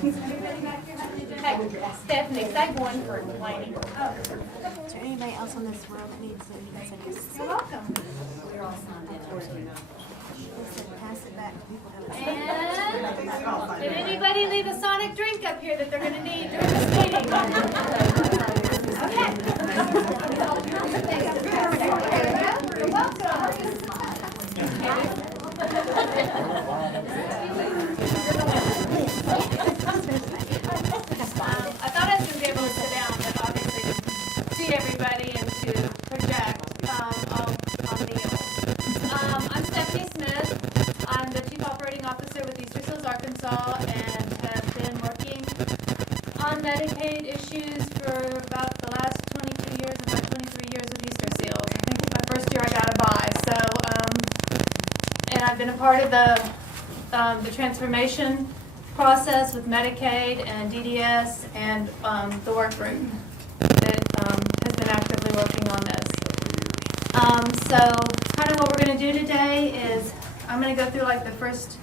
Hey, Stephanie, say one for Laney. Is there anybody else on this room that needs to say So welcome. We're all signed in. pass it back to people who And did anybody leave a Sonic drink up here that they're going to need during this meeting? Okay. You're I thought I was going to be able to sit down, but obviously to see everybody and to project, I'll kneel. I'm Stephanie Smith. I'm the Chief Operating Officer with Easter Seals, Arkansas, and have been working on Medicaid issues for about the last 22 years, about 23 years with Easter Seals. I think it's my first year I got a buy. So, and I've been a part of the transformation process with Medicaid and DDS and the work group that has been actively working on this. So kind of what we're going to do today is I'm going to go through like the first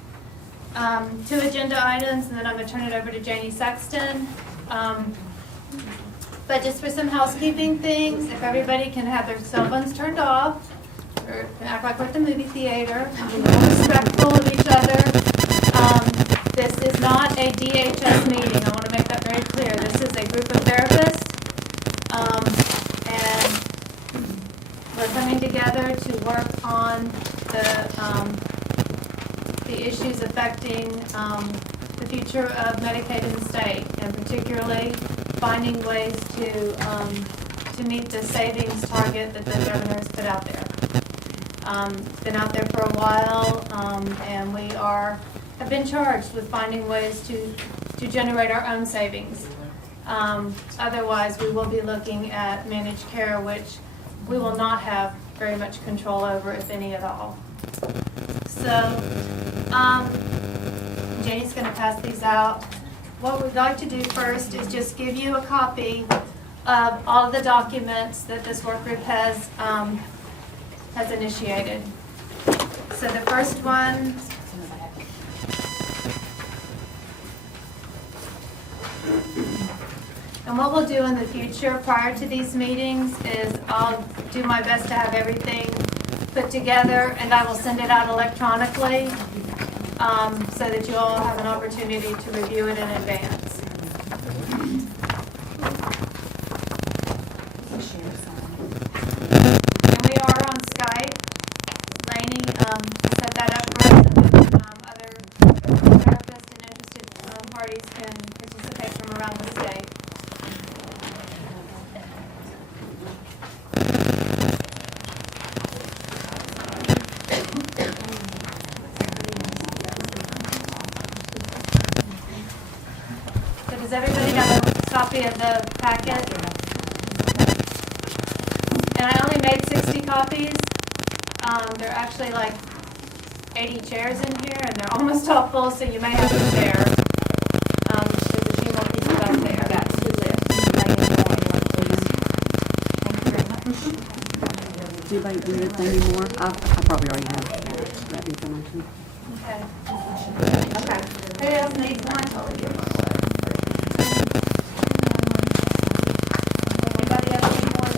two agenda items, and then I'm going to turn it over to Janie Sexton. But just for some housekeeping things, if everybody can have their cell phones turned off, or act like we're at the movie theater, be a little respectful of each other. This is not a DHS meeting. I want to make that very clear. This is a group of therapists, and we're coming together to work on the issues affecting the future of Medicaid in the state, and particularly finding ways to meet the savings target that the governor has put out there. It's been out there for a while, and we have been charged with finding ways to generate our own savings. Otherwise, we will be looking at managed care, which we will not have very much control over, if any at all. So, Janie's going to pass these out. What we'd like to do first is just give you a copy of all of the documents that this work group has initiated. So the first one and what we'll do in the future prior to these meetings is I'll do my best to have everything put together, and I will send it out electronically so that you all have an opportunity to review it in advance. And we are on Skype. Lainey set that up for us, and other therapists and interested parties can participate from around the state. So does everybody have a copy of the packet? And I only made 60 copies. There are actually like 80 chairs in here, and they're almost all full, so you may have to share. There's a few more pieces back there. I got 2 left. Does anybody need any more? I probably already have that information. Okay. Okay. Who else needs one? Anybody else need more?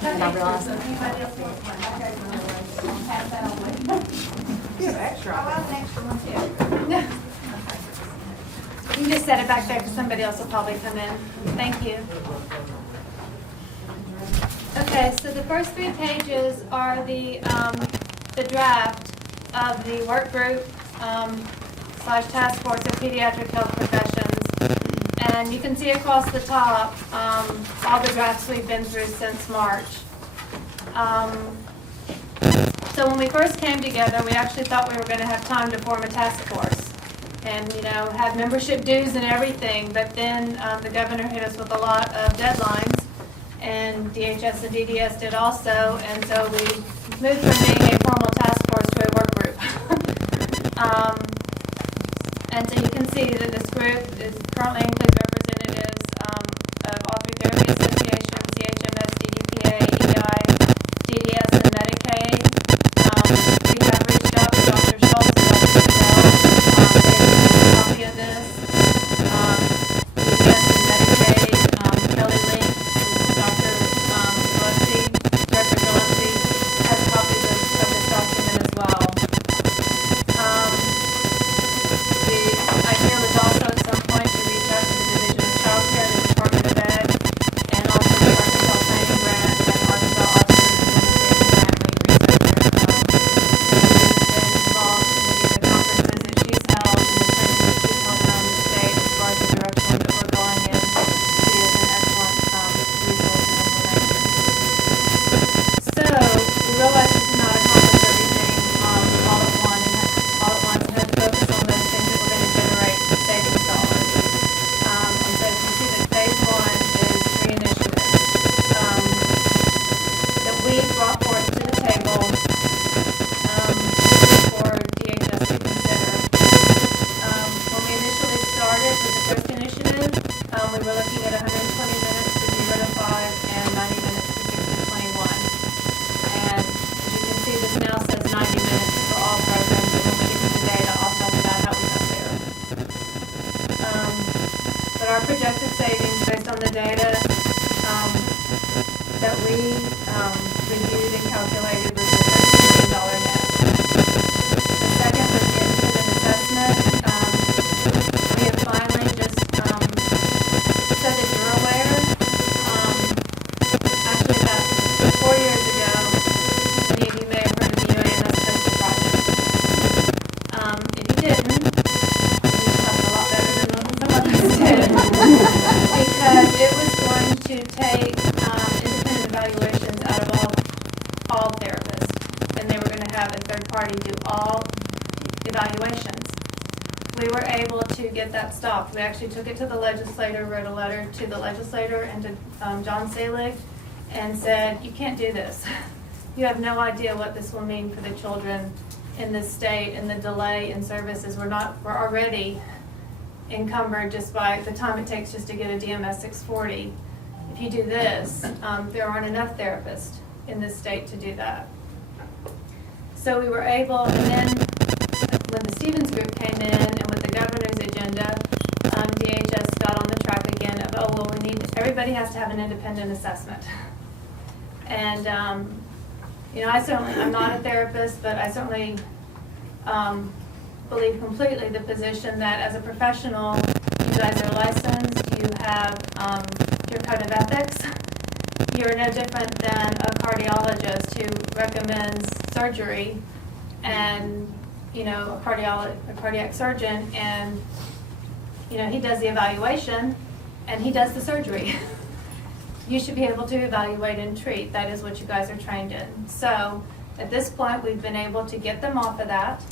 And I realized Anybody else want one? Okay. I'll pass that on. extra. I have an extra one too. You can just set it back there because somebody else will probably come in. Thank you. Okay, so the first 3 pages are the draft of the work group / task force of pediatric health professions. And you can see across the top all the drafts we've been through since March. So when we first came together, we actually thought we were going to have time to form a task force and, have membership dues and everything. But then the governor hit us with a lot of deadlines, and DHS and DDS did also. And so we moved from being a formal task force to a work group. And so you can see that this group is currently includes representatives of all 3 therapy associations, CHMS, DDPA, EI, DDS, we reviewed and calculated was the $13 million net. The second was the independent assessment. We have finally just, so that you're aware, actually about 4 years ago, many of you may have heard of the UAMS Coastal Project. If you didn't, you slept a lot better than some others did. Because it was going to take independent evaluations out of all therapists. And they were going to have a third party do all evaluations. We were able to get that stopped. We actually took it to the legislator, wrote a letter to the legislator and to John Selig, and said, you can't do this. You have no idea what this will mean for the children in this state, and the delay in services. We're already encumbered just by the time it takes just to get a DMS 640. If you do this, there aren't enough therapists in this state to do that. So we were able, and then when the Stevens group came in and with the governor's agenda, DHS got on the track again of, oh, well, everybody has to have an independent assessment. And, you know, I'm not a therapist, but I certainly believe completely the position that as a professional, you guys are licensed, you have your code of ethics. You're no different than a cardiologist who recommends surgery, and, you know, a cardiac surgeon, and, you know, he does the evaluation and he does the surgery. You should be able to evaluate and treat. That is what you guys are trained in. So at this point, we've been able to get them off of that.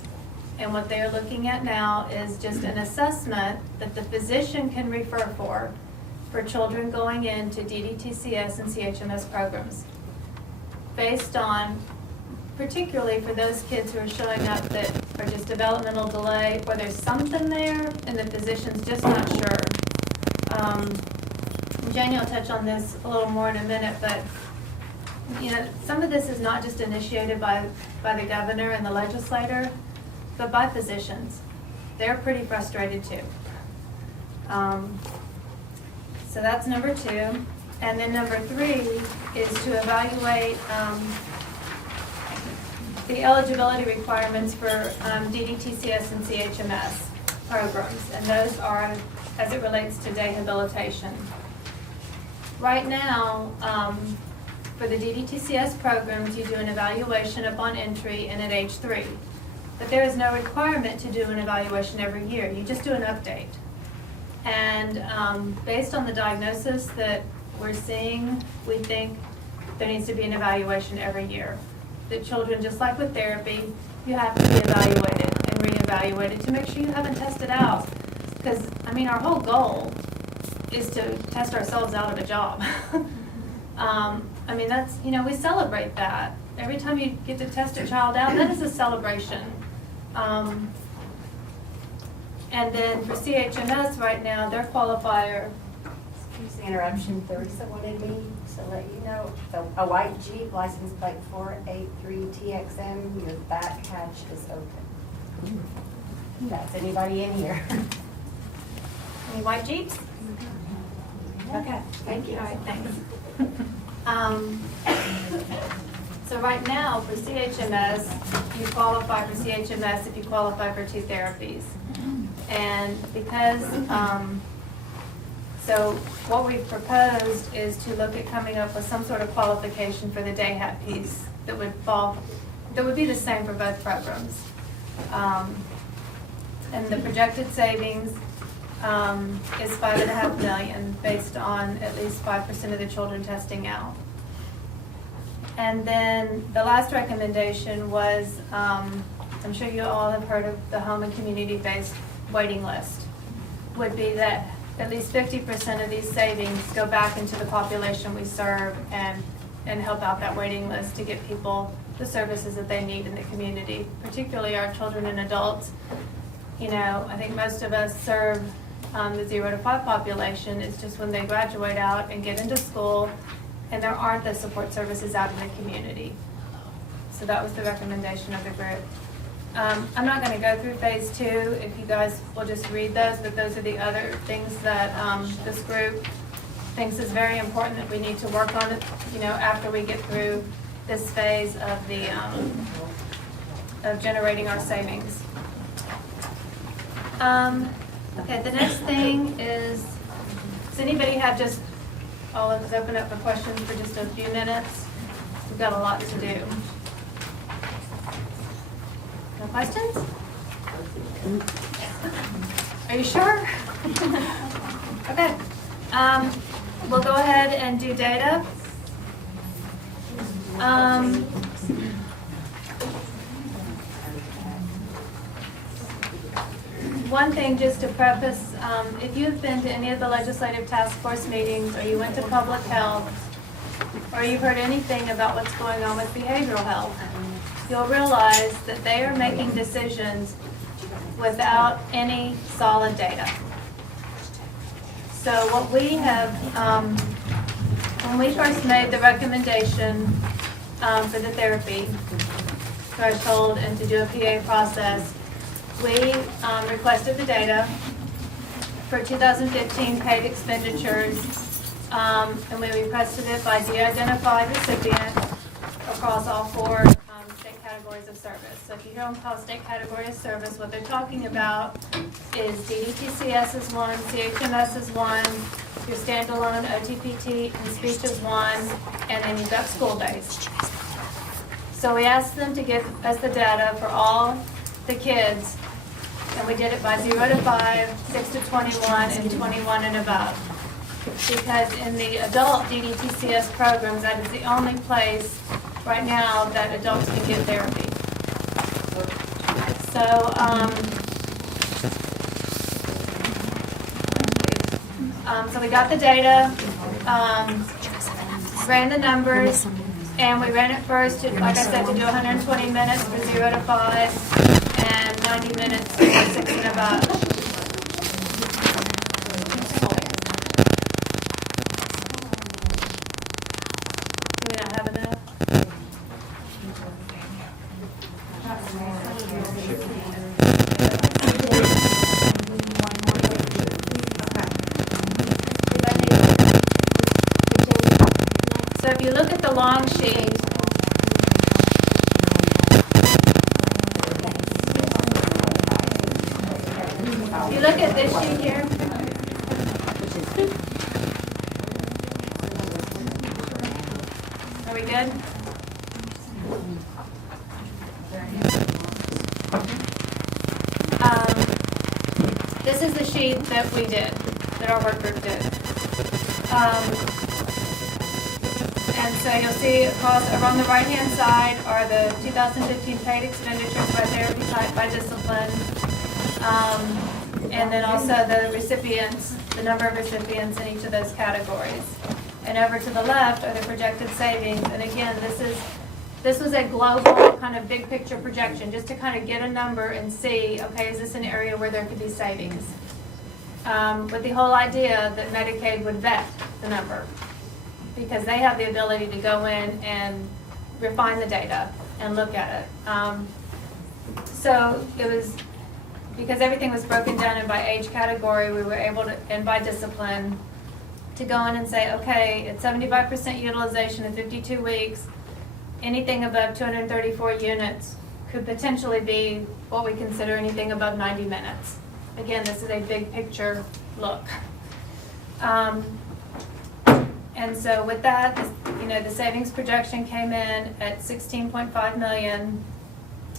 And what they're looking at now is just an assessment that the physician can refer for children going into DDTCS and CHMS programs. Based on, particularly for those kids who are showing up that are just developmental delay, or there's something there and the physician's just not sure. Janie will touch on this a little more in a minute, but you know, some of this is not just initiated by the governor and the legislator, but by physicians. They're pretty frustrated too. So that's number 2. And then number 3 is to evaluate the eligibility requirements for DDTCS and CHMS programs. And those are as it relates to day habilitation. Right now, for the DDTCS programs, you do an evaluation upon entry and at age 3. But there is no requirement to do an evaluation every year. You just do an update. And based on the diagnosis that we're seeing, we think there needs to be an evaluation every year. The children, just like with therapy, you have to be evaluated and reevaluated to make sure you haven't tested out. Because, I mean, our whole goal is to test ourselves out of a job. I mean, that's, you know, we celebrate that. Every time you get to test a child out, that is a celebration. And then for CHMS right now, their qualifier. Excuse the interruption, Theresa wanted me to let you know, a white Jeep, license plate 483TXM, your back hatch is open. That's anybody in here. Any white Jeeps? Okay, thank you. All right, thanks. So right now, for CHMS, you qualify for CHMS if you qualify for 2 therapies. And because, so what we've proposed is to look at coming up with some sort of qualification for the day hat piece that would be the same for both programs. And the projected savings is $5.5 million based on at least 5% of the children testing out. And then the last recommendation was, I'm sure you all have heard of the home and community-based waiting list, would be that at least 50% of these savings go back into the population we serve and help out that waiting list to get people the services that they need in the community, particularly our children and adults. You know, I think most of us serve the 0 to 5 population. It's just when they graduate out and get into school and there aren't the support services out in the community. So that was the recommendation of the group. I'm not going to go through phase 2 if you guys will just read those, but those are the other things that this group thinks is very important that we need to work on it, after we get through this phase of the, of generating our savings. Okay, the next thing is, does anybody have just, I'll open up for questions for just a few minutes. We've got a lot to do. No questions? Are you sure? Okay. We'll go ahead and do data. One thing just to preface, if you've been to any of the legislative task force meetings, or you went to public health, or you've heard anything about what's going on with behavioral health, you'll realize that they are making decisions without any solid data. So what we have, when we first made the recommendation for the therapy threshold and to do a PA process, we requested the data for 2015 paid expenditures, and we requested it by de-identified recipient across all four state categories of service. So if you hear them call state category of service, what they're talking about is DDTCS is one, CHMS is one, your standalone OTPT and speech is one, and then you've got school-based. So we asked them to give us the data for all the kids, and we did it by 0 to 5, 6 to 21, and 21 and above. Because in the adult DDTCS programs, that is the only place right now that adults can get therapy. So, so we got the data, ran the numbers, and we ran it first, to, like I said, to do 120 minutes for 0 to 5, and 90 minutes for 6 and above. Do we not have enough? So if you look at the long sheet, if you look at this sheet here, are we good? This is the sheet that we did, that our work group did. And so you'll see across, on the right-hand side are the 2015 paid expenditures by therapy type, by discipline, and then also the recipients, the number of recipients in each of those categories. And over to the left are the projected savings. And again, this was a global kind of big picture projection, just to kind of get a number and see, okay, is this an area where there could be savings? With the whole idea that Medicaid would vet the number, because they have the ability to go in and refine the data and look at it. So it was, because everything was broken down in by age category, we were able to, and by discipline, to go in and say, okay, it's 75% utilization in 52 weeks, anything above 234 units could potentially be what we consider anything above 90 minutes. Again, this is a big picture look. And so with that, the savings projection came in at 16.5 million.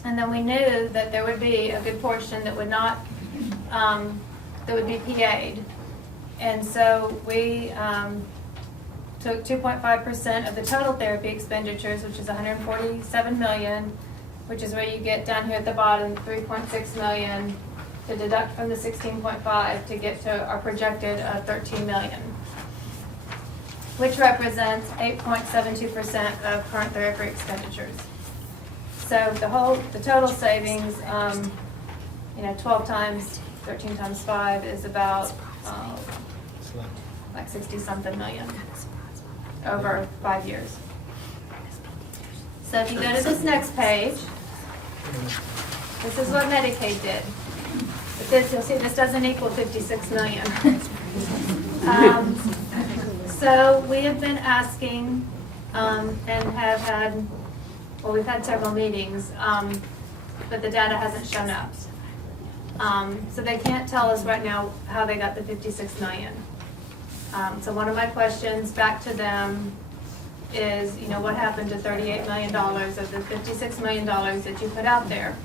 And then we knew that there would be a good portion that would not, that would be PA'd. And so we took 2.5% of the total therapy expenditures, which is 147 million, which is where you get down here at the bottom, 3.6 million, to deduct from the 16.5 to get to our projected 13 million, which represents 8.72% of current therapy expenditures. So the total savings, 12 times 13 times 5 is about like 60-something million over 5 years. So if you go to this next page, this is what Medicaid did. But this, you'll see this doesn't equal 56 million. So we have been asking, and have had, well, we've had several meetings, but the data hasn't shown up. So they can't tell us right now how they got the 56 million. So one of my questions back to them is, what happened to $38 million of the $56 million that you put out there?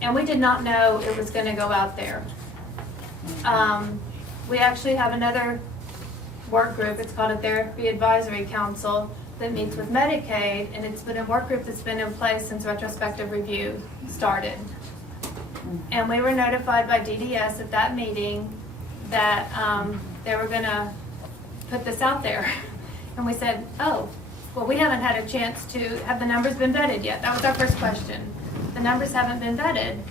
And we did not know it was going to go out there. We actually have another work group, it's called a Therapy Advisory Council, that meets with Medicaid, and it's been a work group that's been in place since retrospective review started. And we were notified by DDS at that meeting that they were going to put this out there. And we said, oh, well, we haven't had a chance to, have the numbers been vetted yet? That was our first question. The numbers haven't been vetted.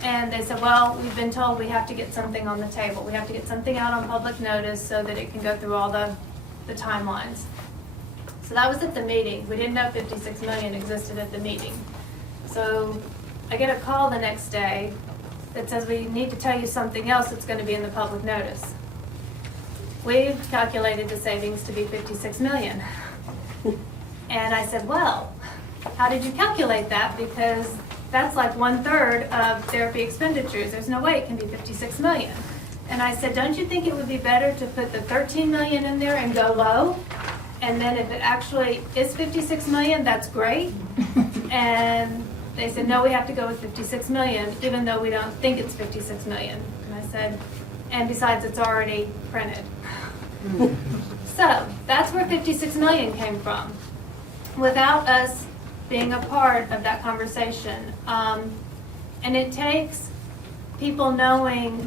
And they said, well, we've been told we have to get something on the table. We have to get something out on public notice so that it can go through all the timelines. So that was at the meeting. We didn't know 56 million existed at the meeting. So I get a call the next day that says we need to tell you something else that's going to be in the public notice. We've calculated the savings to be 56 million. And I said, well, how did you calculate that? Because that's like 1/3 of therapy expenditures. There's no way it can be 56 million. And I said, don't you think it would be better to put the 13 million in there and go low? And then if it actually is 56 million, that's great. And they said, no, we have to go with 56 million, even though we don't think it's 56 million. And I said, and besides, it's already printed. So that's where 56 million came from, without us being a part of that conversation. And it takes people knowing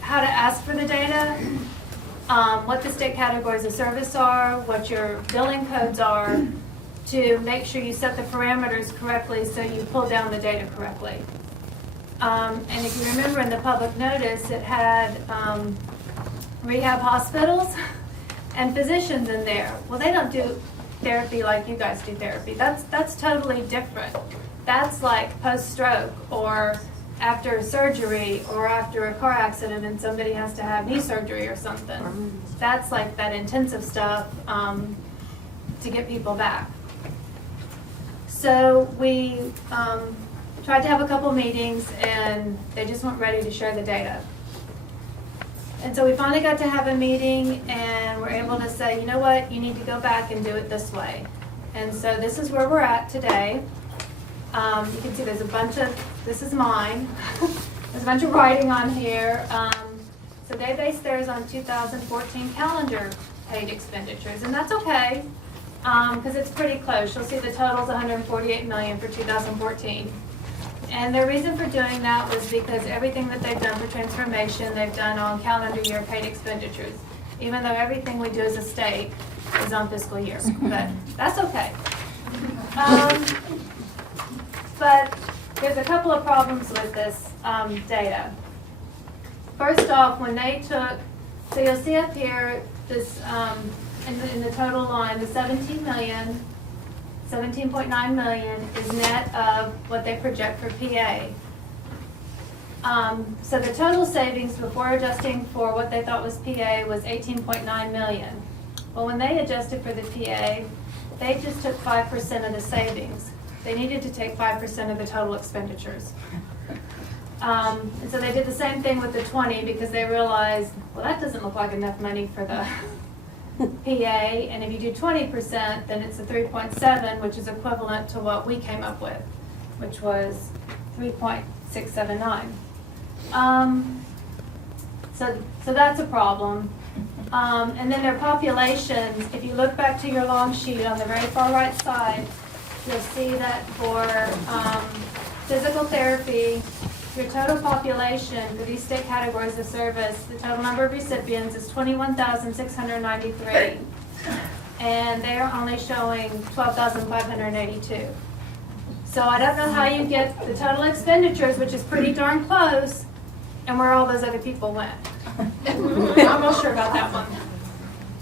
how to ask for the data, what the state categories of service are, what your billing codes are, to make sure you set the parameters correctly so you pull down the data correctly. And if you remember in the public notice, it had rehab hospitals and physicians in there. Well, they don't do therapy like you guys do therapy. That's totally different. That's like post-stroke or after surgery or after a car accident and somebody has to have knee surgery or something. That's like that intensive stuff to get people back. So we tried to have a couple meetings and they just weren't ready to share the data. And so we finally got to have a meeting and we're able to say, you know what, you need to go back and do it this way. And so this is where we're at today. You can see there's a bunch of, this is mine, there's a bunch of writing on here. So they based theirs on 2014 calendar paid expenditures, and that's okay, because it's pretty close. You'll see the total's 148 million for 2014. And the reason for doing that was because everything that they've done for transformation, they've done on calendar year paid expenditures, even though everything we do as a state is on fiscal year, but that's okay. But there's a couple of problems with this data. First off, when they took, so you'll see up here, this in the total line, the 17.9 million is net of what they project for PA. So the total savings before adjusting for what they thought was PA was 18.9 million. Well, when they adjusted for the PA, they just took 5% of the savings. They needed to take 5% of the total expenditures. And so they did the same thing with the 20 because they realized, well, that doesn't look like enough money for the PA. And if you do 20%, then it's a 3.7, which is equivalent to what we came up with, which was 3.679. So that's a problem. And then their populations, if you look back to your long sheet on the very far right side, you'll see that for physical therapy, your total population for these state categories of service, the total number of recipients is 21,693. And they are only showing 12,582. So I don't know how you get the total expenditures, which is pretty darn close, and where all those other people went. I'm not sure about that one.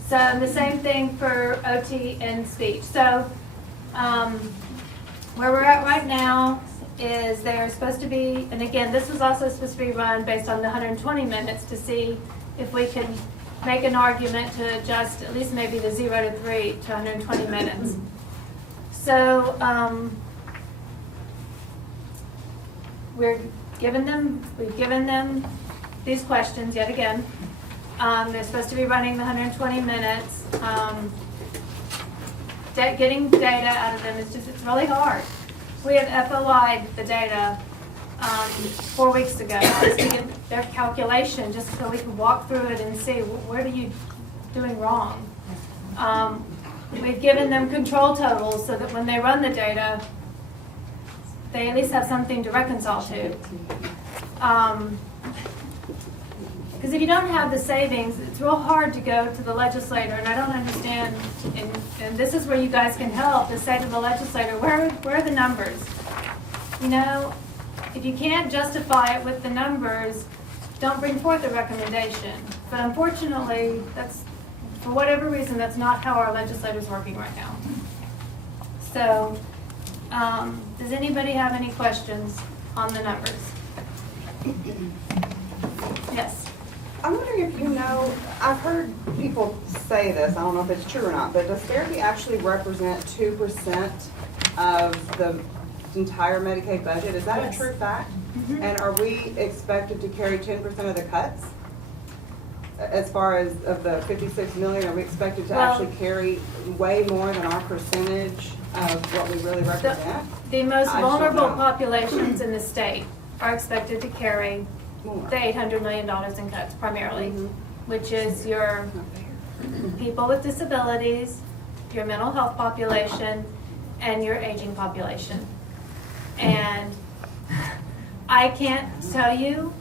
So the same thing for OT and speech. So where we're at right now is they're supposed to be, and again, this was also supposed to be run based on the 120 minutes to see if we can make an argument to adjust at least maybe the 0 to 3 to 120 minutes. So, we've given them these questions yet again. They're supposed to be running the 120 minutes. Getting data out of them is it's really hard. We have FOI'd the data 4 weeks ago, just to get their calculation, just so we can walk through it and see what are you doing wrong. We've given them control totals so that when they run the data, they at least have something to reconcile to. Because if you don't have the savings, it's real hard to go to the legislator, and I don't understand, and this is where you guys can help, to say to the legislator, where are the numbers? You know, if you can't justify it with the numbers, don't bring forth a recommendation. But unfortunately, that's, for whatever reason, that's not how our legislator's working right now. So, does anybody have any questions on the numbers? Yes. I'm wondering if you know, I've heard people say this, I don't know if it's true or not, but does therapy actually represent 2% of the entire Medicaid budget? Is that Yes. a true fact? Mm-hmm. And are we expected to carry 10% of the cuts? As far as of the 56 million, are we expected to Well, actually carry way more than our percentage of what we really represent? The most I don't vulnerable know. populations in the state are expected to carry More. the $800 million in cuts primarily, Mhm. which is your people with disabilities, your mental health population, and your aging population. And I can't tell you,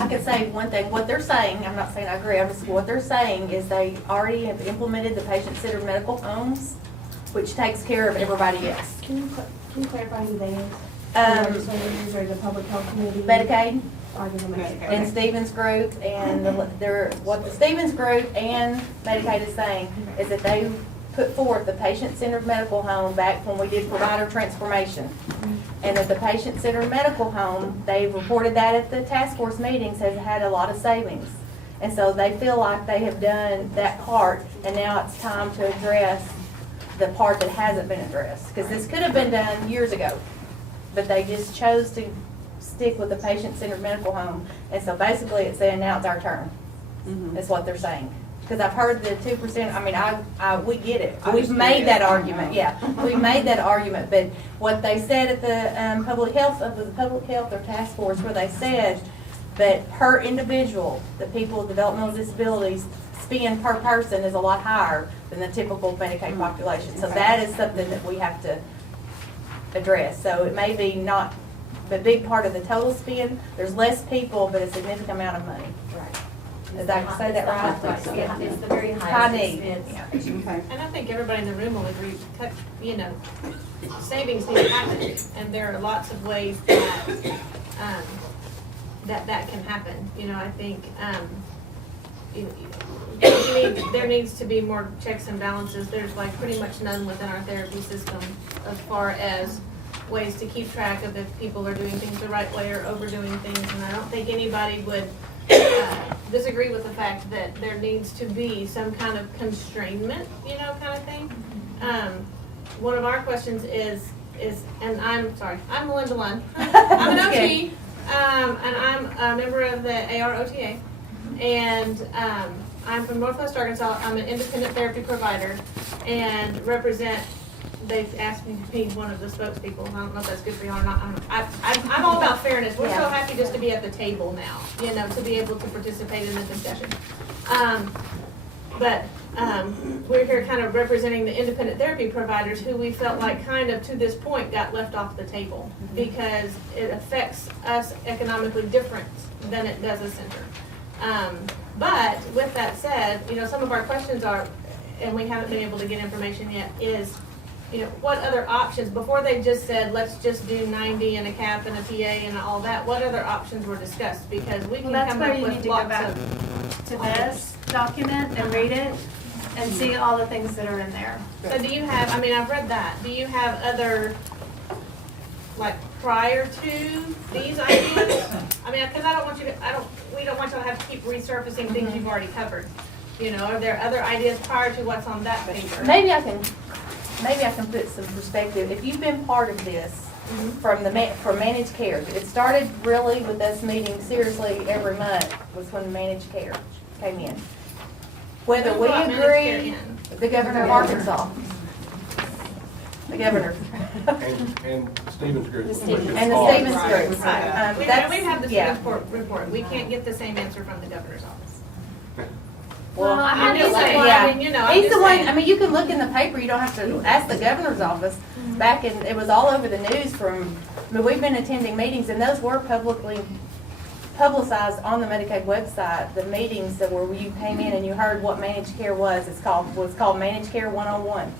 I can say one thing, what they're saying, I'm not saying I agree, I'm just, what they're saying is they already have implemented the patient-centered medical homes, which takes care of everybody else. Can you clarify who they is? Legislators or the public health committee? Medicaid Or the Medicaid? and Stevens Group and what the Stevens Group and Medicaid is saying is that they put forth the patient-centered medical home back when we did provider transformation. And that the patient-centered medical home, they reported that at the task force meetings, has had a lot of savings. And so they feel like they have done that part, and now it's time to address the part that hasn't been addressed. Because this could have been done years ago, but they just chose to stick with the patient-centered medical home. And so basically it's saying now it's our turn, is what they're saying. Because I've heard the 2%, I mean, we get it. We've made that argument, yeah. We made that argument, but what they said at the public health or task force, where they said that per individual, the people with developmental disabilities spend per person is a lot higher than the typical Medicaid population. So that is something that we have to address. So it may be not the big part of the total spend. There's less people, but a significant amount of money. Right. Did I say that right? Yeah, it's the very High highest need. expense. Yeah. Okay. And I think everybody in the room will agree, savings need to happen, and there are lots of ways that, that can happen. I think, there needs to be more checks and balances. There's like pretty much none within our therapy system as far as ways to keep track of if people are doing things the right way or overdoing things, and I don't think anybody would disagree with the fact that there needs to be some kind of constrainment, kind of thing. One of our questions is, and I'm Melinda Lund. I'm an OT, and I'm a member of the AROTA, and I'm from Northwest Arkansas. I'm an independent therapy provider and represent. They've asked me to be one of the spokespeople. I don't know if that's good for you or not. I'm all about fairness. We're so happy just to be at the table now, to be able to participate in the discussion. But we're here kind of representing the independent therapy providers who we felt like kind of to this point got left off the table because it affects us economically different than it does a center. But with that said, some of our questions are, and we haven't been able to get information yet, is what other options, before they just said, let's just do 90 and a cap and a PA and all that, what other options were discussed? Because we can that's come where up you with need to go lots back of. to this document and read it and see all the things that are in there. So do you have, I've read that, do you have other like prior to these ideas? I mean, because we don't want y'all to have to keep resurfacing things you've already covered. You know, are there other ideas prior to what's on that paper? Maybe I can put some perspective. If you've been part of this from managed care, it started really with us meeting seriously every month was when managed care came in. Whether Who we brought managed care agree, in? the governor of Arkansas. The governor. And Stevens Group. And the Stevens Group. We have the yeah. Stevens report. We can't get the same answer from the governor's office. Well, I'm just saying, yeah. I mean, you know, I'm He's just the one, saying. I mean, you can look in the paper, you don't have to ask the governor's office. Back in, it was all over the news I mean, we've been attending meetings, and those were publicly publicized on the Medicaid website, the meetings that where you came in and you heard what managed care was. Was called Managed Care 101.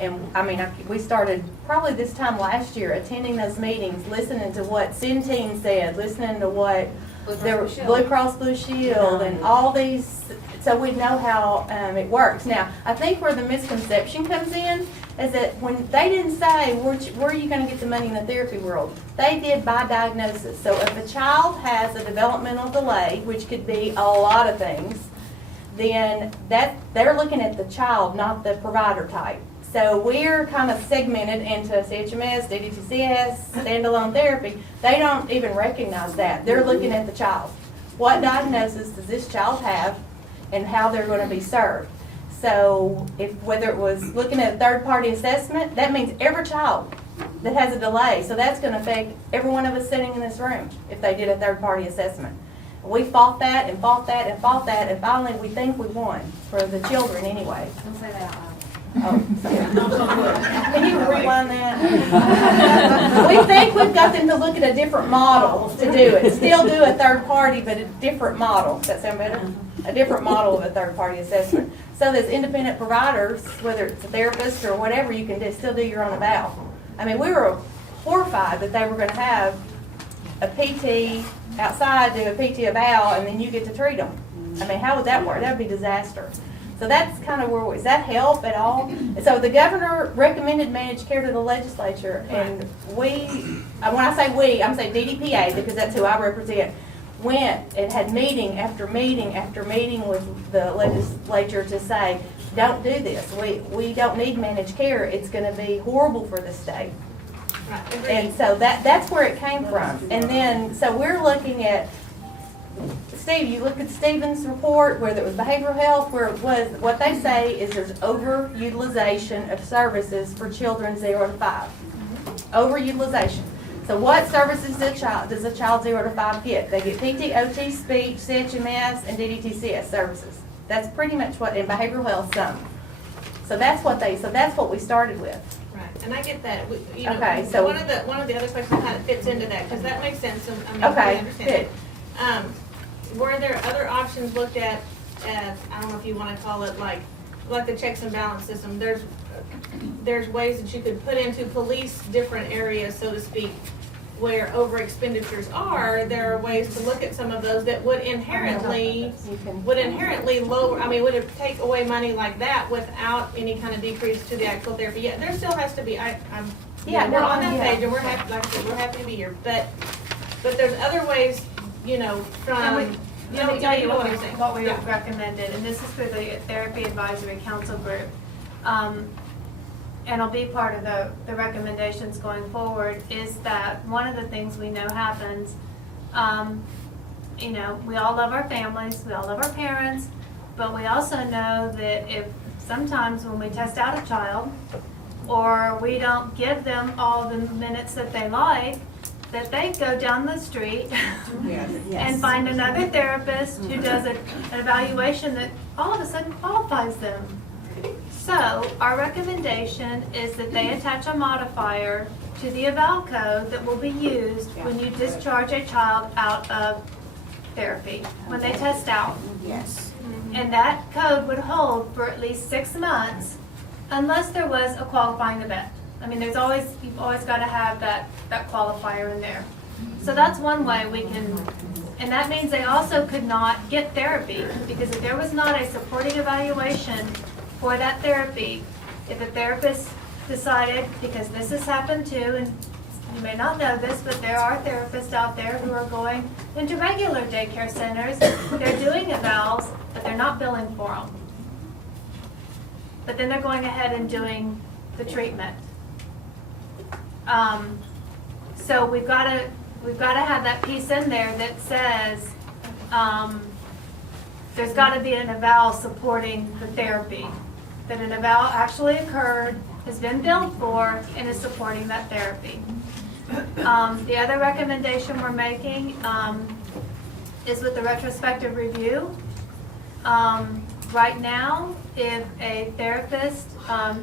And, I mean, we started probably this time last year, attending those meetings, listening to what Centene said, listening to what Blue Cross Blue Shield and all these, so we know how it works. Now, I think where the misconception comes in is that when they didn't say, where are you going to get the money in the therapy world? They did by diagnosis. So if a child has a developmental delay, which could be a lot of things, then they're looking at the child, not the provider type. So we're kind of segmented into CHMS, DDTCS, standalone therapy. They don't even recognize that. They're looking at the child. What diagnosis does this child have and how they're going to be served? So whether it was looking at a third-party assessment, that means every child that has a delay. So that's going to affect every one of us sitting in this room if they did a third-party assessment. We fought that and fought that and fought that, and finally we think we won for the children anyway. Don't say that out loud. Oh, sorry. Can you rewind that? We think we've got them to look at a different model to do it. Still do a third party, but a different model. Does that sound better? A different model of a third party assessment. So there's independent providers, whether it's a therapist or whatever, you can still do your own eval. I mean, we were horrified that they were going to have a PT outside, do a PT eval, and then you get to treat them. I mean, how would that work? That would be disaster. So that's kind of where, does that help at all? So the governor recommended managed care to the legislature, and we, when I say we, I'm saying DDPA, because that's who I represent, went and had meeting after meeting after meeting with the legislature to say, don't do this. We don't need managed care. It's going to be horrible for the state. Right, agreed. And so that's where it came from. And then, so we're looking at, Steve, you look at Stevens' report, whether it was behavioral health, where it was, what they say is there's overutilization of services for children 0 to 5. Overutilization. So what services does a child 0 to 5 get? They get PT, OT, speech, CHMS, and DDTCS services. That's pretty much what, in behavioral health, some. So that's what we started with. Right, and I get that. You know, Okay, so- one of the other questions kind of fits into that, because that makes sense, and I mean, I Okay, understand good. it. Were there other options looked at, as, I don't know if you want to call it like the checks and balance system? There's ways that you could put into police different areas, so to speak, where over expenditures are. There are ways to look at some of those that would inherently lower, I mean, would it take away money like that without any kind of decrease to the actual therapy? Yeah, there still has to be, we're on that page, and we're happy, like I said, we're happy to be here, but there's other ways, you know, Let me tell you what I'm saying. what we Yeah. recommended, and this is through the Therapy Advisory Council Group. And it'll be part of the recommendations going forward, is that one of the things we know happens, you know, we all love our families, we all love our parents, but we also know that if sometimes when we test out a child, or we don't give them all the minutes that they like, that they go down the street and find another therapist who does an evaluation that all of a sudden qualifies them. So our recommendation is that they attach a modifier to the eval code that will be used when you discharge a child out of therapy, when they test out. Yes. And that code would hold for at least 6 months unless there was a qualifying event. I mean, you've always got to have that qualifier in there. So that's one way we can, and that means they also could not get therapy, because if there was not a supporting evaluation for that therapy, if a therapist decided, because this has happened too, and you may not know this, but there are therapists out there who are going into regular daycare centers. They're doing evals, but they're not billing for them. But then they're going ahead and doing the treatment. So we've got to have that piece in there that says, there's got to be an eval supporting the therapy. That an eval actually occurred, has been billed for, and is supporting that therapy. The other recommendation we're making is with the retrospective review. Right now, if a therapist,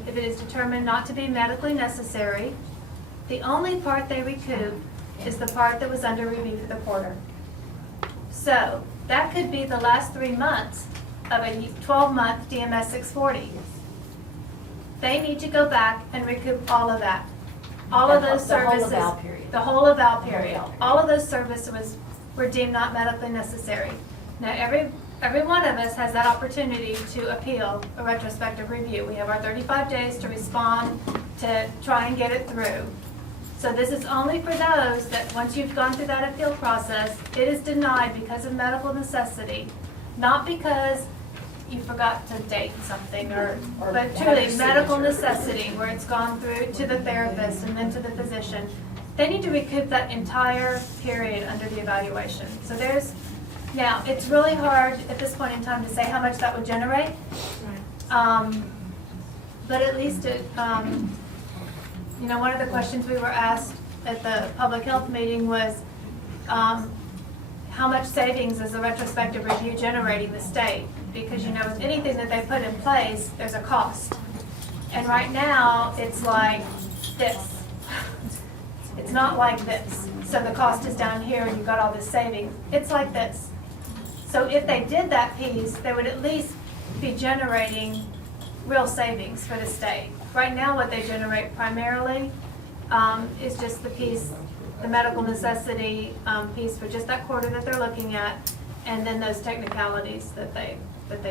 if it is determined not to be medically necessary, the only part they recoup is the part that was under review for the quarter. So that could be the last 3 months of a 12-month DMS 640. They need to go back and recoup all of that. All of those services. The whole eval period. The whole eval period. All of those services were deemed not medically necessary. Now, every one of us has that opportunity to appeal a retrospective review. We have our 35 days to respond, to try and get it through. So this is only for those that, once you've gone through that appeal process, it is denied because of medical necessity, not because you forgot to date something but truly medical necessity, where it's gone through to the therapist and then to the physician. They need to recoup that entire period under the evaluation. So now, it's really hard at this point in time to say how much that would generate. But at least one of the questions we were asked at the public health meeting was, how much savings is the retrospective review generating the state? Because, with anything that they put in place, there's a cost. And right now, it's like this. It's not like this. So the cost is down here and you've got all this savings. It's like this. So if they did that piece, they would at least be generating real savings for the state. Right now, what they generate primarily is just the medical necessity piece for just that quarter that they're looking at, and then those technicalities that they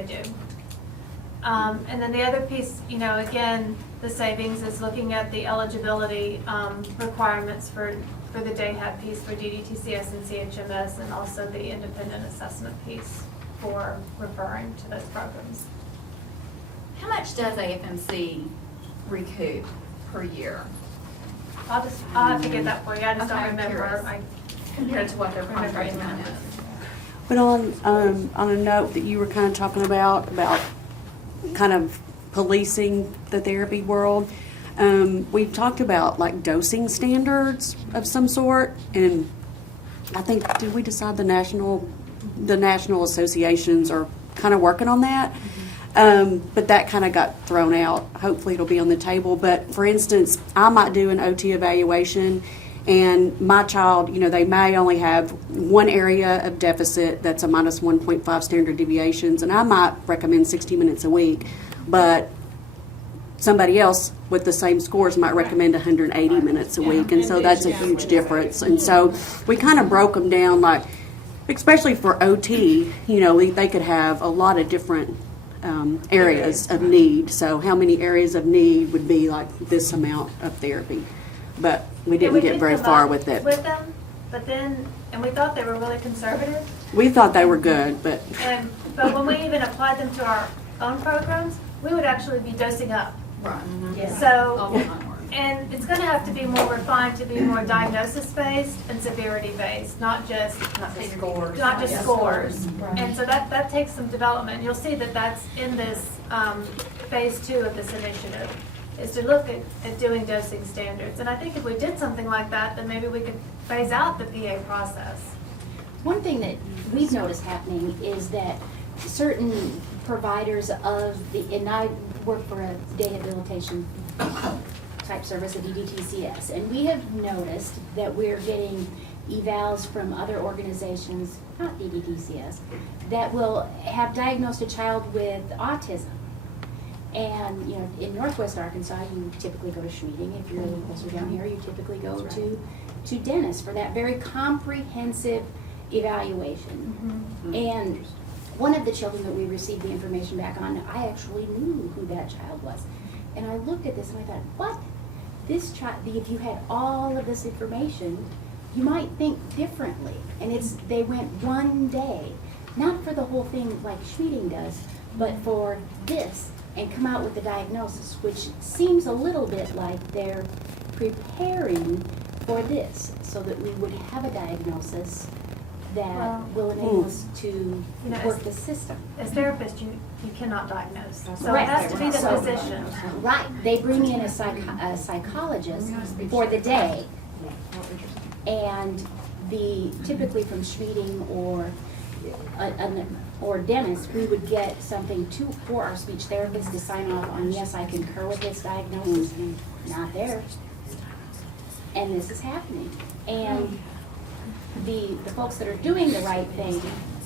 do. And then the other piece, again, the savings is looking at the eligibility requirements for the DAHAP piece for DDTCS and CHMS, and also the independent assessment piece for referring to those programs. How much does AFMC recoup per year? I'll have to get that for you. I just don't Okay, I'm remember. curious. Compared to what their contract amount is? But on a note that you were kind of talking about kind of policing the therapy world, we've talked about like dosing standards of some sort, and I think, did we decide the national associations are kind of working on that? But that kind of got thrown out. Hopefully it'll be on the table. But for instance, I might do an OT evaluation, and my child, they may only have one area of deficit that's a minus 1.5 standard deviations, and I might recommend 60 minutes a week, but somebody else with the same scores might recommend 180 minutes a week, and so that's a huge difference. And so we kind of broke them down, like, especially for OT, they could have a lot of different areas of need. So how many areas of need would be like this amount of therapy? But we didn't get very far with it. With them, and we thought they were really conservative. We thought they were good, but But when we even applied them to our own programs, we would actually be dosing up. Right. Yeah. So, and it's going to have to be more refined to be more diagnosis-based and severity-based, not just Scores. scores. And so that takes some development. You'll see that that's in this phase 2 of this initiative, is to look at doing dosing standards. And I think if we did something like that, then maybe we could phase out the PA process. One thing that we've noticed happening is that certain providers and I work for a rehabilitation type service at DDTCS, and we have noticed that we're getting evals from other organizations, not DDTCS, that will have diagnosed a child with autism. And, in Northwest Arkansas, you typically go to Schmeeding. If you're a little closer down here, you typically go to Dennis for that very comprehensive evaluation. Mm-hmm. And one of the children that we received the information back on, I actually knew who that child was. And I looked at this and I thought, what? if you had all of this information, you might think differently. And they went one day, not for the whole thing like Schmeeding does, but for this, and come out with the diagnosis, which seems a little bit like they're preparing for this, so that we would have a diagnosis that Well, will enable us to you know, work the system. As therapists, you cannot diagnose. So it Right. has to be the So- physician. Right, they bring in a psychologist for the day, and typically from Schmeeding or Dennis, we would get something for our speech therapist to sign off on, yes, I concur with this diagnosis, not there. And this is happening. And the folks that are doing the right thing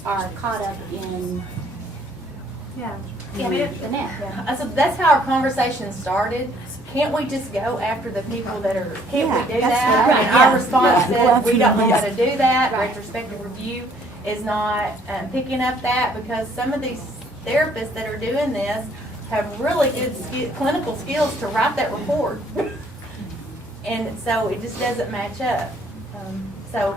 are caught up in Yeah. the net. So that's how our conversation started. Can't we just go after the people that are, can't we do that? right, And our yeah. response Yeah. is, we don't know how to do that. Right. Retrospective review is not picking up that, because some of these therapists that are doing this have really good clinical skills to write that report. And so it just doesn't match up. So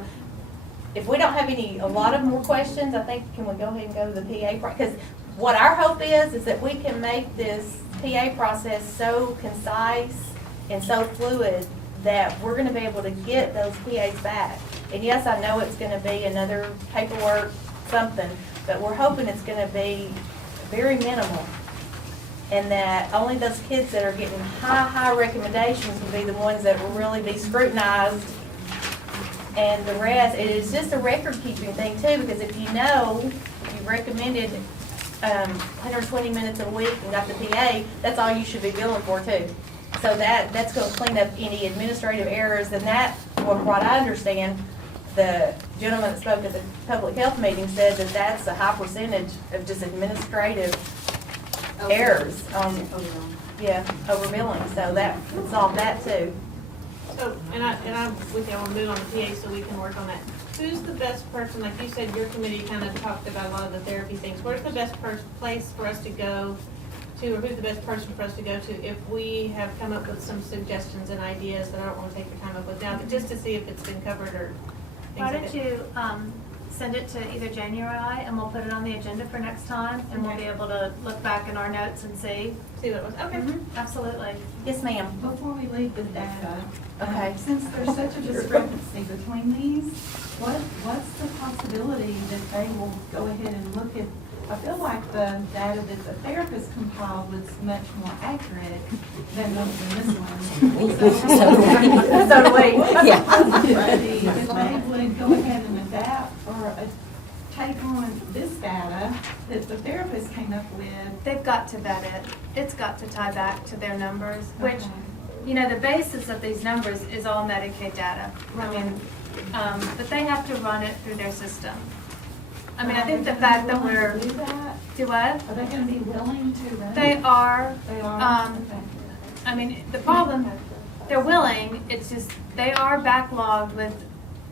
if we don't have a lot of more questions, I think, can we go ahead and go to the PA? Because what our hope is that we can make this PA process so concise and so fluid that we're gonna be able to get those PAs back. And yes, I know it's gonna be another paperwork something, but we're hoping it's gonna be very minimal. And that only those kids that are getting high recommendations will be the ones that will really be scrutinized. And the rest, it is just a record keeping thing too, because if you recommended 120 minutes a week and got the PA, that's all you should be billing for too. So that's gonna clean up any administrative errors, and that, from what I understand, the gentleman that spoke at the public health meeting said that that's a high percentage of just administrative errors on, overbilling, so that would solve that too. So, and I'm with you, I want to move on to PA so we can work on that. Who's the best person, like you said, your committee kind of talked about a lot of the therapy things. Where's the best place for us to go to, or who's the best person for us to go to if we have come up with some suggestions and ideas that I don't want to take your time up with now, but just to see if it's been covered or things Why like don't that. you send it to either Janie or I, and we'll put it on the agenda for next time, and we'll be able to look back in our notes and see. See what it was, okay. Absolutely. Yes, ma'am. Before we leave the data, Okay. since there's such a discrepancy between these, what's the possibility that they will go ahead and look at? I feel like the data that the therapist compiled was much more accurate than this one. So do we. If they would go ahead and adapt or take on this data that the therapist came up with. They've got to vet it. It's got to tie back to their numbers, which, Okay. you know, the basis of these numbers is all Medicaid data. I mean, but they have to run it through their system. I mean, I think the fact that we're, Do that? do what? Are they gonna be willing to run it? They are, They are? Okay. I mean, the problem, they're willing, it's just, they are backlogged with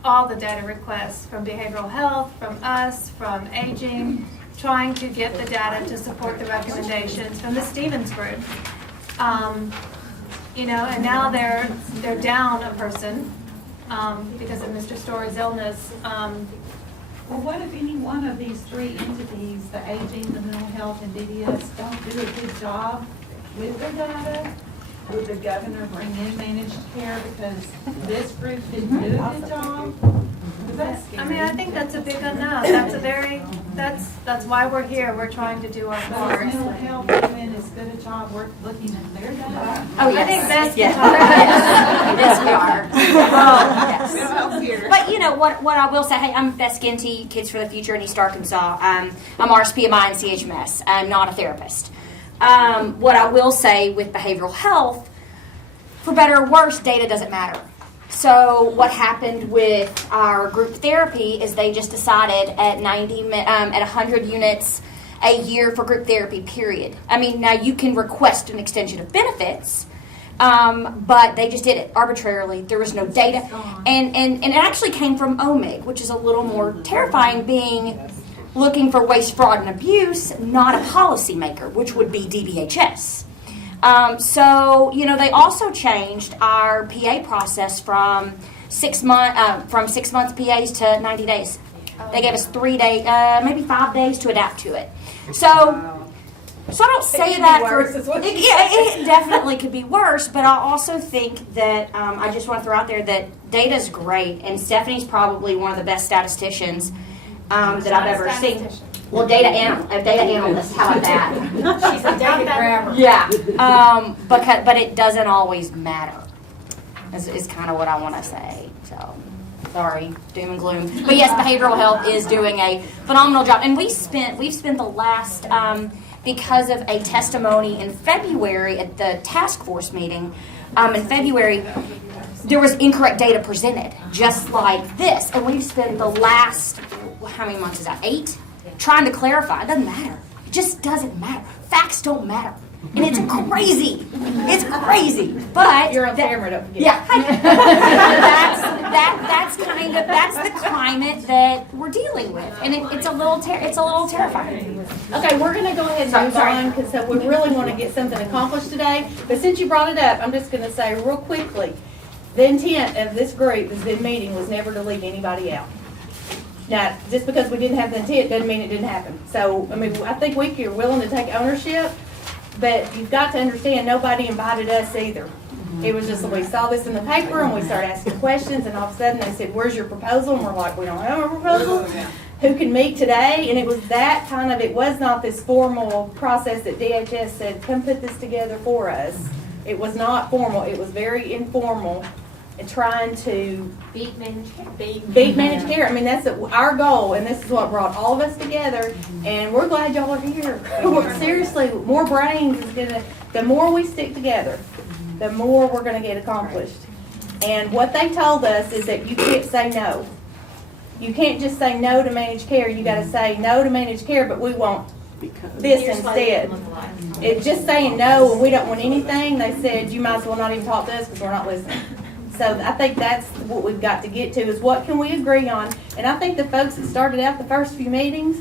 all the data requests from behavioral health, from us, from aging, trying to get the data to support the recommendations from the Stevens group. You know, and now they're down a person, because of Mr. Story's illness. Well, what if any one of these three entities, the aging, the mental health, and DDS, don't do a good job with their data? Would the governor bring in managed care because this group didn't do a good job? 'Cause that's I mean, I scary. think that's a big unknown. That's why we're here. We're trying to do our But part. is mental health doing as good a job work looking at their data? Oh, I think yes. Beth Yeah. can talk about Yes, we are. Yes. But you know what I will say. Hey, I'm Beth Skinty, Kids for the Future in East Arkansas. I'm RSPMI and CHMS. I'm not a therapist. What I will say with behavioral health, for better or worse, data doesn't matter. So what happened with our group therapy is they just decided at 100 units a year for group therapy, period. I mean, now you can request an extension of benefits, but they just did it arbitrarily. There was no data. And it actually came from OMIG, which is a little more terrifying, being looking for waste, fraud, and abuse, not a policymaker, which would be DBHS. So, they also changed our PA process from 6 months PAs to 90 days. They gave us 3 days, maybe 5 days to adapt to it. So I don't say that for it definitely could be worse, but I also think that I just want to throw out there that data's great, and Stephanie's probably one of the best statisticians that I've ever seen. Well, data analyst, how about that? She's a data grabber. Yeah, but it doesn't always matter. Is kind of what I want to say. So. Sorry, doom and gloom. But yes, behavioral health is doing a phenomenal job, and we've spent the last. Because of a testimony in February at the task force meeting, in February, there was incorrect data presented, just like this. And we've spent the last, how many months is that, 8? Trying to clarify. It doesn't matter. It just doesn't matter. Facts don't matter. And it's crazy. It's crazy. But You're on camera, don't forget. yeah. that's the climate that we're dealing with. And it's a little terrifying. Okay, we're going to go ahead and move on because we really want to get something accomplished today. But since you brought it up, I'm just going to say real quickly, the intent of this group that's been meeting was never to leave anybody out. Now, just because we didn't have the intent doesn't mean it didn't happen. So, I think we're willing to take ownership, but you've got to understand nobody invited us either. It was just we saw this in the paper and we started asking questions, and all of a sudden they said, "Where's your proposal?" And we're like, "We don't have a proposal. Who can meet today?" And it was that kind of, it was not this formal process that DHS said, "Come put this together for us." It was not formal. It was very informal and trying to Beat managed care. beat managed care. That's our goal, and this is what brought all of us together, and we're glad y'all are here. Seriously, more brains is gonna, the more we stick together, the more we're gonna get accomplished. And what they told us is that you can't say no. You can't just say no to managed care. You gotta say no to managed care, but we want this instead. It's just saying no and we don't want anything. They said you might as well not even talk to us because we're not listening. So I think that's what we've got to get to, is what can we agree on. And I think the folks that started out the first few meetings,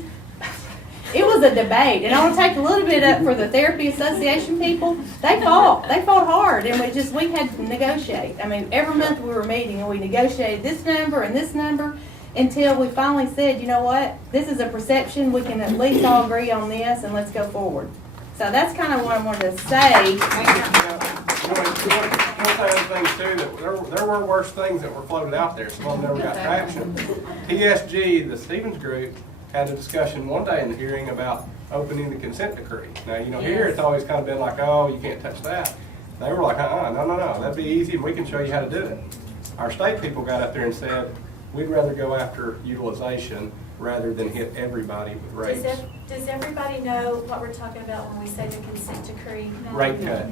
it was a debate. And I want to take a little bit up for the Therapy Association people. They fought hard, and we had to negotiate. Every month we were meeting and we negotiated this number and this number until we finally said, you know what, this is a perception. We can at least all agree on this, and let's go forward. So that's kind of what I wanted to say. One of the things too, that there were worse things that were floated out there. Some of them never got traction. TSG, the Stevens group, had a discussion one day in the hearing about opening the consent decree. Now, here it's always kind of been like, oh, you can't touch that. They were like, no, that'd be easy and we can show you how to do it. Our state people got up there and said, we'd rather go after utilization rather than hit everybody with rates. Does everybody know what we're talking about when we say the consent decree? Rate cut.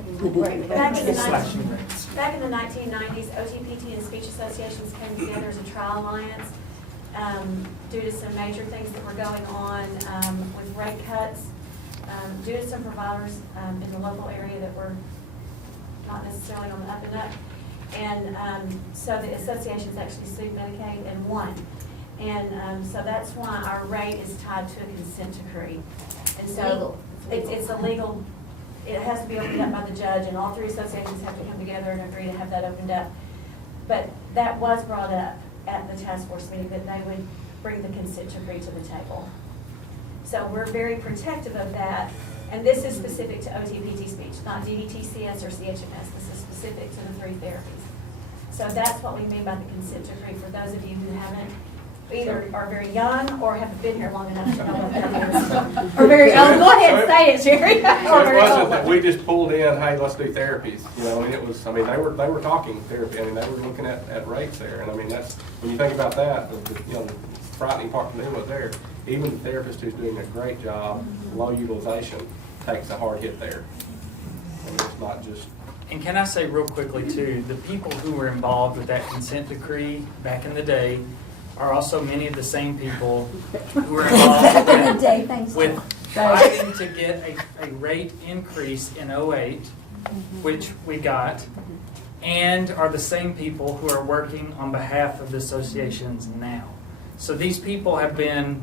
Back in the 1990s, OTPT and speech associations came together as a trial alliance due to some major things that were going on with rate cuts, due to some providers in the local area that were not necessarily on the up and up. And so the associations actually sued Medicaid and won. And so that's why our rate is tied to a consent decree. And so it's a legal, it has to be opened up by the judge, and all 3 associations have to come together and agree to have that opened up. But that was brought up at the task force meeting, that they would bring the consent decree to the table. So we're very protective of that. And this is specific to OTPT speech, not DDTCS or CHMS. This is specific to the 3 therapies. So that's what we mean by the consent decree for those of you who haven't, either are very young or haven't been here long enough to know what that is. Or very old. Go ahead and say it, Sherry. So it wasn't that we just pulled in, hey, let's do therapies. It was, they were talking therapy. They were looking at rates there. And that's, when you think about that, the frightening part to me was there. Even the therapist who's doing a great job, low utilization, takes a hard hit there. It's not just. And can I say real quickly too, the people who were involved with that consent decree back in the day are also many of the same people who were involved with fighting to get a rate increase in 2008, which we got, and are the same people who are working on behalf of the associations now. So these people have been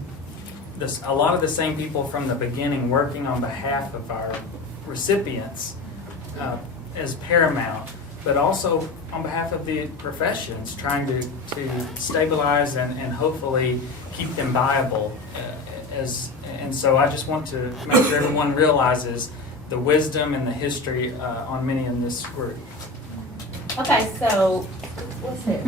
a lot of the same people from the beginning working on behalf of our recipients as paramount, but also on behalf of the professions, trying to stabilize and hopefully keep them viable. And so I just want to make sure everyone realizes the wisdom and the history on many in this group. Okay, so, what's it?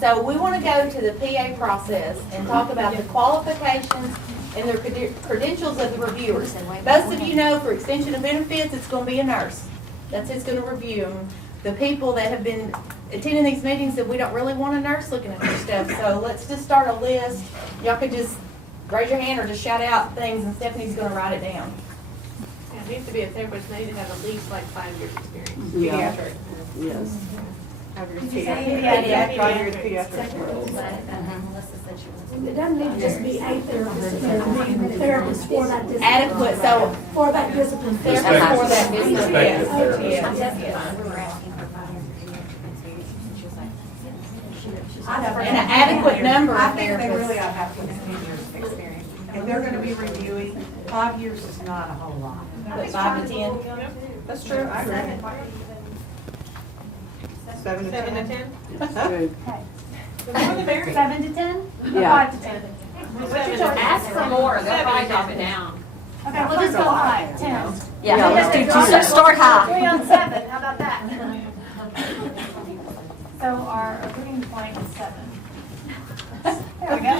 So we want to go to the PA process and talk about the qualifications and the credentials of the reviewers. Most of you know for extension of benefits, it's going to be a nurse. That's who's going to review them. The people that have been attending these meetings that we don't really want a nurse looking at their stuff. So let's just start a list. Y'all could just raise your hand or just shout out things and Stephanie's going to write it down. Yeah, it needs to be a therapist, they need to have at least like 5 years experience. Yeah. Pediatric. Yes. Pediatric. 5 years pediatric. It doesn't need to just be a therapist, it can be a therapist for that discipline. Adequate, so For that discipline. therapist for that business, Respected yes, therapist. yes, yes. And an adequate number of I think they really therapists. ought to have 10 years of experience. If they're gonna be reviewing, 5 years is not a whole lot. Put 5 to 10. That's true, I agree. 7 to 10. 7 to 10? That's good. The more the merrier. 7 to 10? Yeah. 5 to 10? Ask for more, they'll probably drop it down. Okay, we'll just go 5, 10. Yeah, let's do so two. start high. 3 on 7, how about that? So our agreeing point is 7. There we go.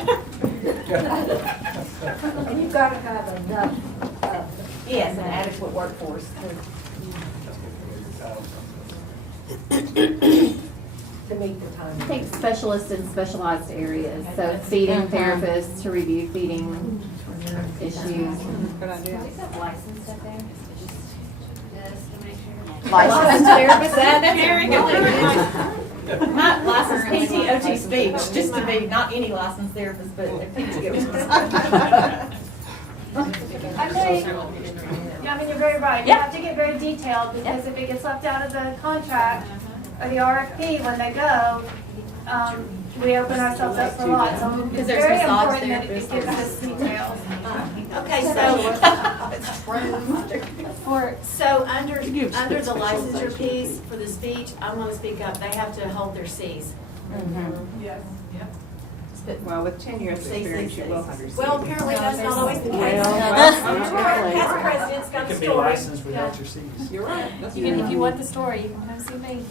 And you've got to have enough, Yes, an adequate workforce. To meet the time. I think specialists in specialized areas, so feeding therapists to review feeding issues. Good idea. Licensed therapist, that's very good. Not licensed PT, OT speech, just to be, not any licensed therapist, but a PT. I think, I mean, you're very right. You have to get very detailed because if it gets left out of the contract or the RFP when they go, we open ourselves up for lots. So it's Because there's very massage important that it therapists gives us details. Okay, so under the licensure piece for the speech, I'm gonna speak up, they have to hold their Cs. Yes. Well, with 10 years of experience, you will have your Well, apparently that's not always the case. Well, Past president's You got a can be story. licensed without your Cs. You're right. That's You can, if you want the story, you can come see me.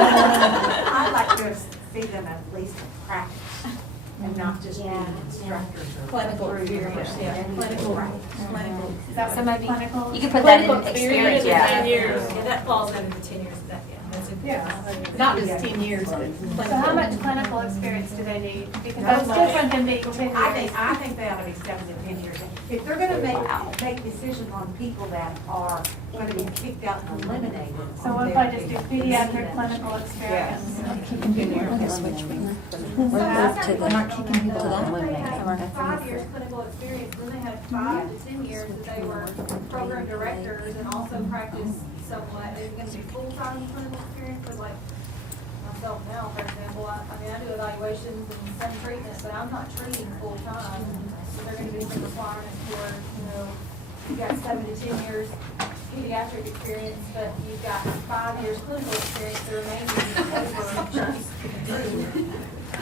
I'd like to see them at least in practice and not just being instructors or. Clinical experience, yeah. Clinical. Is that what clinical? You can put that in Clinical experience, experience, yeah. 10 years. Yeah, that falls under the 10 years, that, yeah, that's a. Not just 10 years, but So how clinical. much clinical experience do they need? Because that's different than being 10 years. I think they ought to be 7 to 10 years. If they're gonna make decisions on people that are gonna be kicked out and eliminated. So what if I just do pediatric clinical experience? They had 5 years clinical experience, then they had 5 to 10 years that they were program directors and also practiced somewhat. Is it gonna be full-time clinical experience? Because like myself now, for example, I mean, I do evaluations and some treatment, but I'm not treating full-time. So there are gonna be some requirements for, you got 7 to 10 years pediatric experience, but you've got 5 years clinical experience, the remaining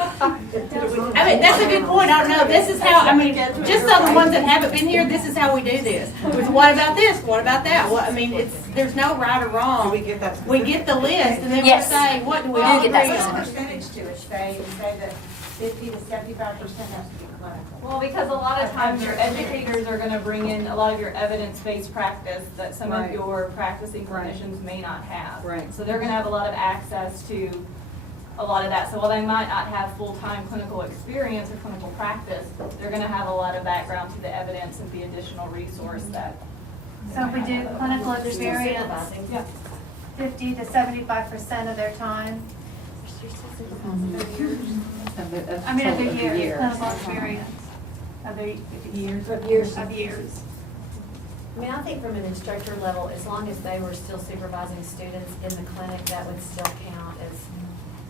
I mean, that's a good point. I don't know. This is how, I mean, just so the ones that haven't been here, this is how we do this. With what about this? What about that? What, I mean, there's no right or wrong. We get that. We get the list and then we Yes. say, what do we We all do get agree that on? Percentage to it, say that 50 to 75% has to be clinical. Well, because a lot of times your educators are gonna bring in a lot of your evidence-based practice that some of Right. your practicing clinicians may not have. Right. So they're gonna have a lot of access to a lot of that. So while they might not have full-time clinical experience or clinical practice, they're gonna have a lot of background to the evidence and the additional resource that. So if we do clinical experience, 50 to 75% of their time, I mean, of their years, clinical experience, of their years. Of years. I mean, I think from an instructor level, as long as they were still supervising students in the clinic, that would still count as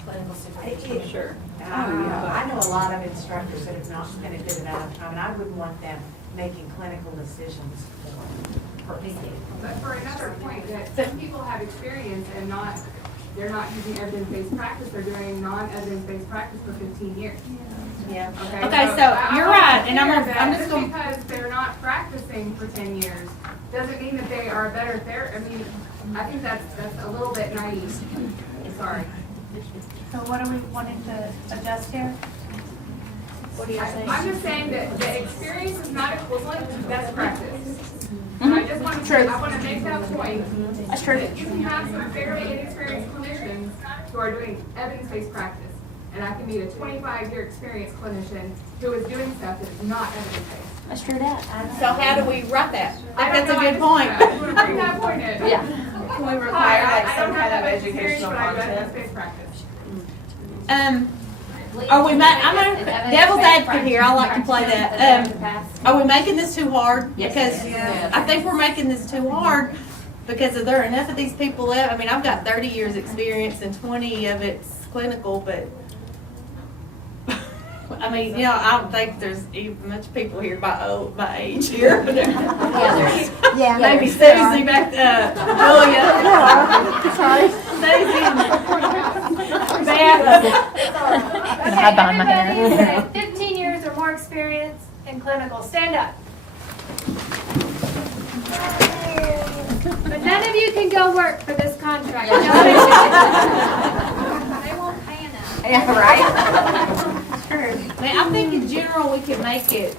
clinical supervision. Sure. I know a lot of instructors that have not spent a good amount of time, and I wouldn't want them making clinical decisions for them. But for another point, that some people have experience and they're not using evidence-based practice, they're doing non-evidence-based practice for 15 years. Yeah. Okay, Okay, so you're right, and I'm just Just gonna, because they're not practicing for 10 years, doesn't mean that they are a better therapist. I mean, I think that's a little bit naive. Sorry. So what are we wanting to adjust here? what do you think? I'm just saying that the experience is not equivalent to best practice. And I just want to, I want to make that point. That's true. That you can have some fairly inexperienced clinicians who are doing evidence-based practice. And I can meet a 25-year experienced clinician who is doing stuff that is not evidence-based. That's true that. So how do we write that? I don't That's a know, good point. I just want to bring that point in. Yeah. Can we Hi, require I like don't some have kind of that much experience, educational but I do content? evidence-based practice. Are we I'm a devil's advocate here, I like to play that. Are we making this too hard? Because I think we're making this too hard because there are enough of these people left. I mean, I've got 30 years experience and 20 of it's clinical, but I mean, you know, I don't think there's even much people here by age here. Yeah, Maybe Susie back there, Julia. Susie. Beth. Okay, everybody say 15 years or more experience in clinical, stand up. But none of you can go work for this contract. They won't pay enough. Yeah, right? Man, I think in general we could make it,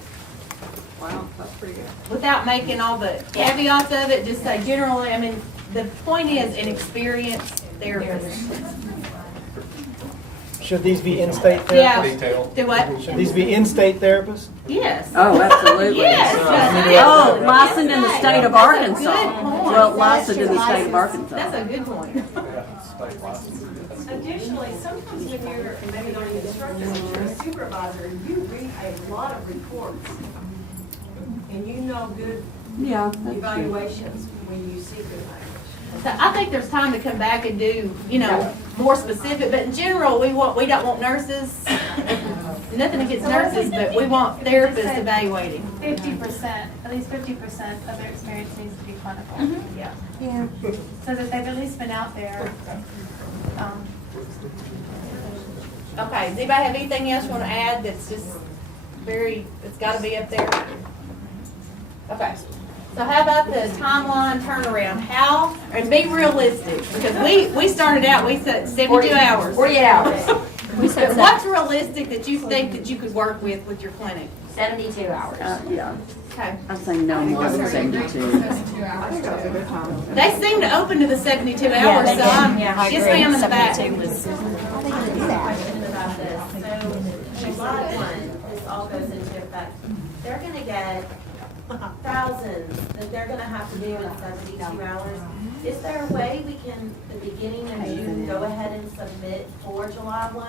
Wow, that's pretty good. without making all the caveats of it, just say generally, I mean, the point is an experienced therapist. Should these be in-state therapists? Yeah. Detail. Do what? Should these be in-state therapists? Yes. Oh, absolutely. Yes. Oh, licensed in the state of That's a Arkansas. good point. Well, licensed in the state of Arkansas. That's a good point. Yeah, state license. Additionally, sometimes when you're, maybe not even instructor, when you're a supervisor, you read a lot of reports. And you know good Yeah, that's true. evaluations when you see good evaluations. So I think there's time to come back and do, you know, more specific, but in general, we don't want nurses, nothing against nurses, but we want therapists evaluating. 50%, at least 50% of their experience needs to be clinical. Yeah. Yeah. So that they've at least been out there. Okay, does anybody have anything else you want to add that's just it's gotta be up there? Okay, so how about the timeline turnaround? And be realistic, because we started out, we said 72 hours. 48 hours. But what's realistic that you think that you could work with your clinic? 72 hours. Yeah, Okay. I say no more than 72. I think that's a good time. They seem to open to the 72 hours, so I'm just spamming in the back. Question about this. So, July 1, this all goes into effect. They're gonna get thousands that they're gonna have to do in 72 hours. Is there a way we can, at the beginning of June, go ahead and submit for July 1?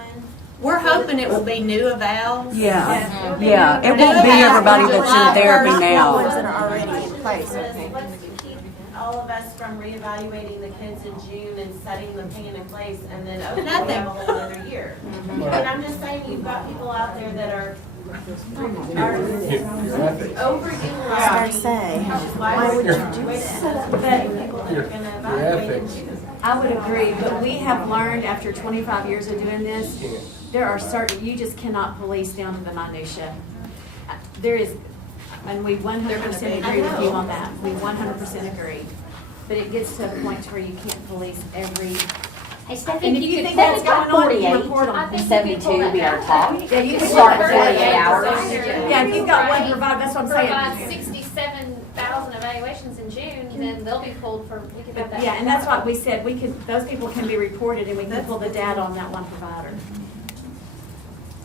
We're hoping it will be new evals. Yeah, yeah. It won't be everybody that's in therapy now. Already in place. Let's keep all of us from reevaluating the kids in June and setting the plan in place, and then, okay, we have a whole other year. And I'm just saying, you've got people out there that are overutilizing. Why would you do that? People that are gonna evaluate in June. I would agree, but we have learned after 25 years of doing this, there are certain, you just cannot police down to the minutia. There is, and we 100% agree with you on that. We 100% agree. But it gets to a point where you can't police every, Hey, Stephanie, and if you think that's going on, you report on and it. 72 would be our top. Yeah, you can Start at 48 hours. Yeah, if you've got one provider, that's what I'm Provide saying. 67,000 evaluations in June, then they'll be pulled for, we could have that. Yeah, and that's what we said, we could, those people can be reported and we can pull the data on that one provider.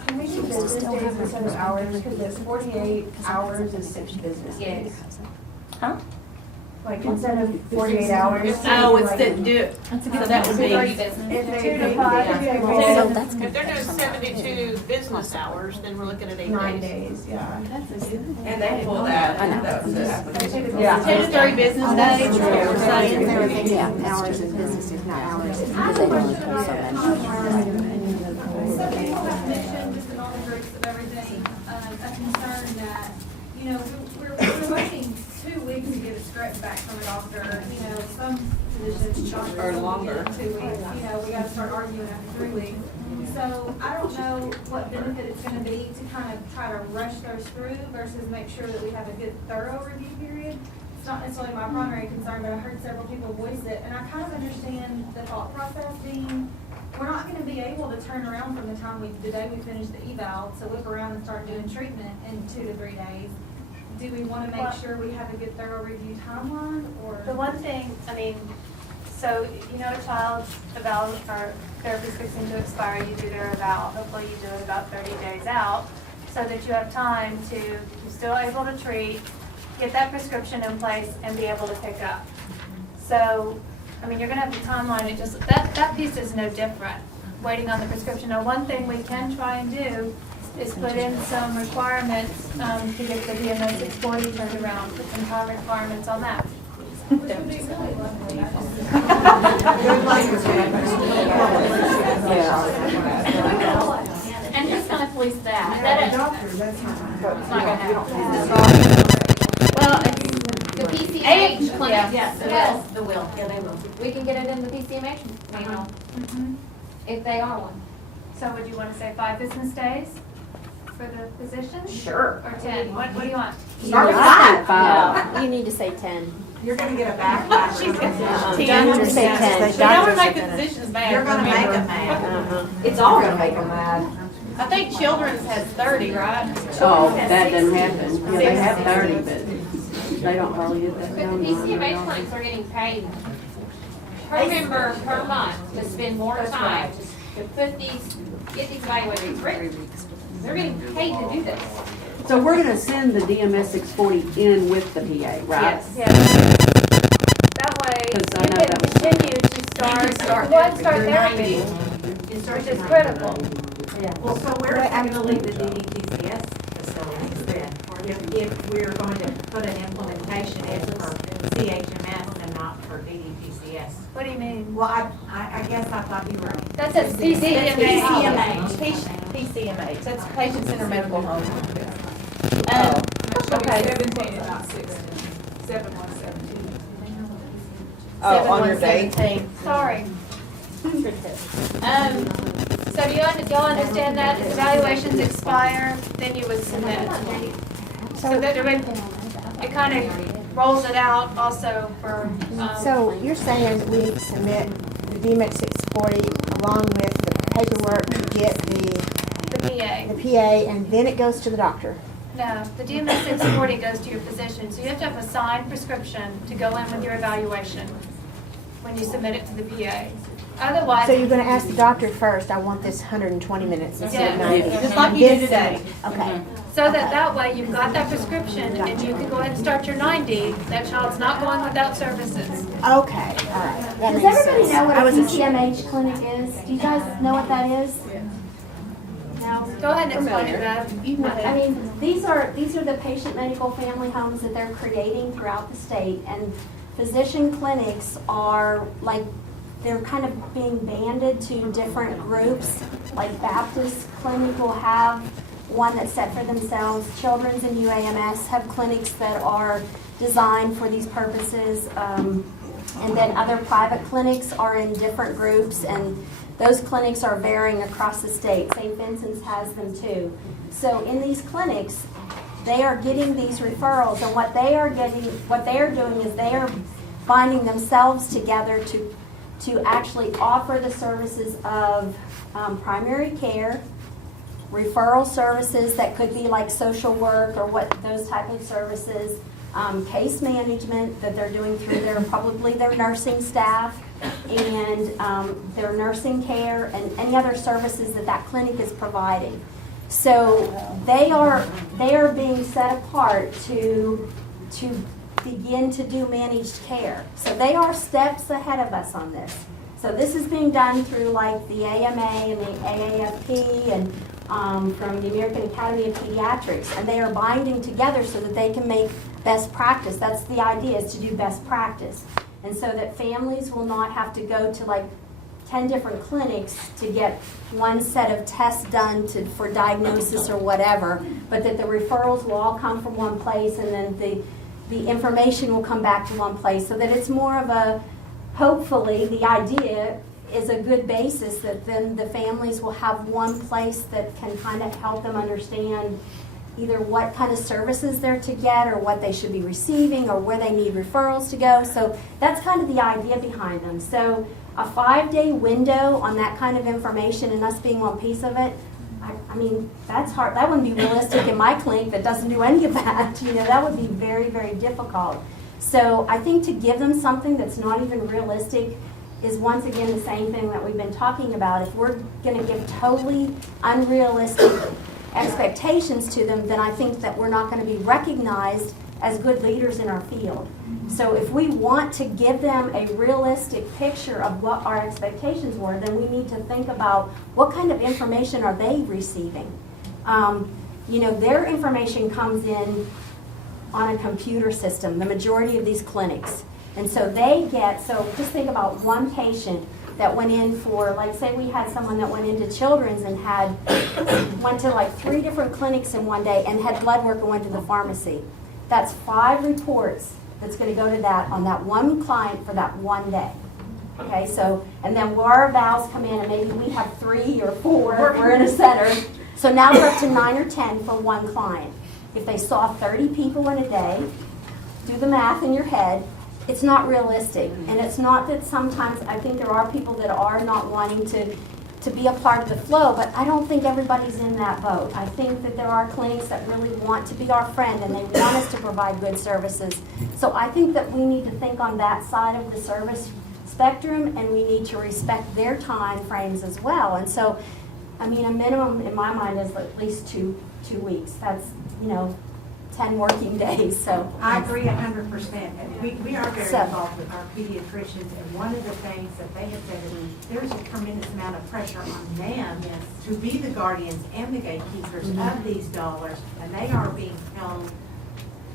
Can we do business days instead of hours, because it's 48 hours is 6 business days? Huh? Like, instead of 48 hours. Oh, it's to do it, so that would be. 2 to 5. If they're doing 72 business hours, then we're looking at 8 9 days. days, yeah. And they pull that. Yeah. 2 to 3 business days, is what we're saying. Yeah, hours and businesses, not hours. Some people have mentioned, just in all the groups of everything, a concern that, you know, we're waiting 2 weeks weeks to get a script back from a doctor, you know, some physicians, doctors. Or will longer. get 2 weeks, you know, we gotta start arguing after 3 weeks. So I don't know what benefit it's gonna be to kind of try to rush those through versus make sure that we have a good thorough review period. It's not necessarily my primary concern, but I heard several people voice it, and I kind of understand the thought process being, we're not gonna be able to turn around from the day we finish the eval, to whip around and start doing treatment in 2 to 3 days. Do we wanna make sure we have a good thorough review timeline, or? The one thing, I mean, so, you know, a child's eval or therapy is fixing to expire, you do their eval, hopefully you do it about 30 days out, so that you have time to, you're still able to treat, get that prescription in place, and be able to pick up. So, I mean, you're gonna have the timeline, it just, that piece is no different, waiting on the prescription. Now, one thing we can try and do is put in some requirements, to get the DMS 640 turned around, put some time requirements on that. And who's gonna police that? The doctor, that's not. It's not gonna happen. Well, it's the PCMH clinic. Yes, The will. Yeah, they will. We can get it in the PCMH manual, if they are one. So would you want to say 5 business days for the physician? Sure. Or 10? What do you want? Start with 5. You need to say 10. You're gonna get a backlash. Just say 10. That would make the physicians mad. You're gonna make remember. them mad. It's all gonna make them mad. I think Children's has 30, right? Oh, that doesn't happen. Yeah, they have 30, but they don't hardly get that But the done. PCMH clinics are getting paid per member per month to spend more time to put these, get these evaluations written. They're getting paid to do this. So we're gonna send the DMS 640 in with the PA, right? Yes. That way, you Because I know can that was- continue to start therapy, which is critical. Well, so we're gonna leave the DDTCS facilities then, if we're going to put an implementation in for CHMS and not for DDTCS. What do you mean? Well, I guess I thought you were. That says PCMA. PCMH, that's Patient Centered Medical Home. Okay. 17, not 16. 7117. Oh, on your date? 17. Sorry. So do y'all understand that? If evaluations expire, then you would submit. So that it kind of rolls it out also for, So you're saying we need to submit the DMX 640 along with the paperwork to get the PA. the PA, and then it goes to the doctor? No, the DMS 640 goes to your physician, so you have to have a signed prescription to go in with your evaluation when you submit it to the PA. Otherwise. So you're gonna ask the doctor first, I want this 120 minutes instead of 90? Just like you do today. Okay. So that way you've got that prescription and you can go ahead and start your 90. That child's not going without services. Okay, all right. That Does makes everybody sense. know what I a wasn't sure. PCMH clinic is? Do you guys know what that is? Now, go ahead and explain it, Bev. I mean, these are the patient medical family homes that they're creating throughout the state, and physician clinics are like, they're kind of being banded to different groups. Like Baptist Clinic will have one that's set for themselves. Children's and UAMS have clinics that are designed for these purposes. And then other private clinics are in different groups, and those clinics are varying across the state. St. Vincent's has them too. So in these clinics, they are getting these referrals, and what they are doing is they are binding themselves together to actually offer the services of primary care, referral services that could be like social work or what those type of services, case management that they're doing through probably their nursing staff, and their nursing care and any other services that clinic is providing. So they are being set apart to begin to do managed care. So they are steps ahead of us on this. So this is being done through like the AMA and the AAFP and from the American Academy of Pediatrics, and they are binding together so that they can make best practice. That's the idea, is to do best practice. And so that families will not have to go to like 10 different clinics to get one set of tests done for diagnosis or whatever, but that the referrals will all come from one place, and then the information will come back to one place, so that it's more of a, hopefully, the idea is a good basis that then the families will have one place that can kind of help them understand either what kind of services they're to get or what they should be receiving or where they need referrals to go. So that's kind of the idea behind them. So a 5-day window on that kind of information and us being one piece of it, I mean, that's hard. That wouldn't be realistic in my clinic that doesn't do any of that. You know, that would be very, very difficult. So I think to give them something that's not even realistic is once again the same thing that we've been talking about. If we're going to give totally unrealistic expectations to them, then I think that we're not going to be recognized as good leaders in our field. So if we want to give them a realistic picture of what our expectations were, then we need to think about what kind of information are they receiving. You know, their information comes in on a computer system, the majority of these clinics. And so they get, so just think about one patient that went in for, like say we had someone that went into children's and went to like 3 different clinics in one day and had blood work and went to the pharmacy. That's 5 reports that's going to go to that on that one client for that one day. Okay, so, and then our valves come in and maybe we have 3 or 4, we're in a center. So now we're up to 9 or 10 for one client. If they saw 30 people in a day, do the math in your head, it's not realistic. And it's not that sometimes, I think there are people that are not wanting to be a part of the flow, but I don't think everybody's in that boat. I think that there are clinics that really want to be our friend and they want us to provide good services. So I think that we need to think on that side of the service spectrum, and we need to respect their time frames as well. And so, I mean, a minimum in my mind is at least two weeks. That's, you know, 10 working days. So I agree 100%. And we are very involved with our pediatricians, and one of the things that they have said is there's a tremendous amount of pressure on them to be the guardians and the gatekeepers of these dollars, and they are being held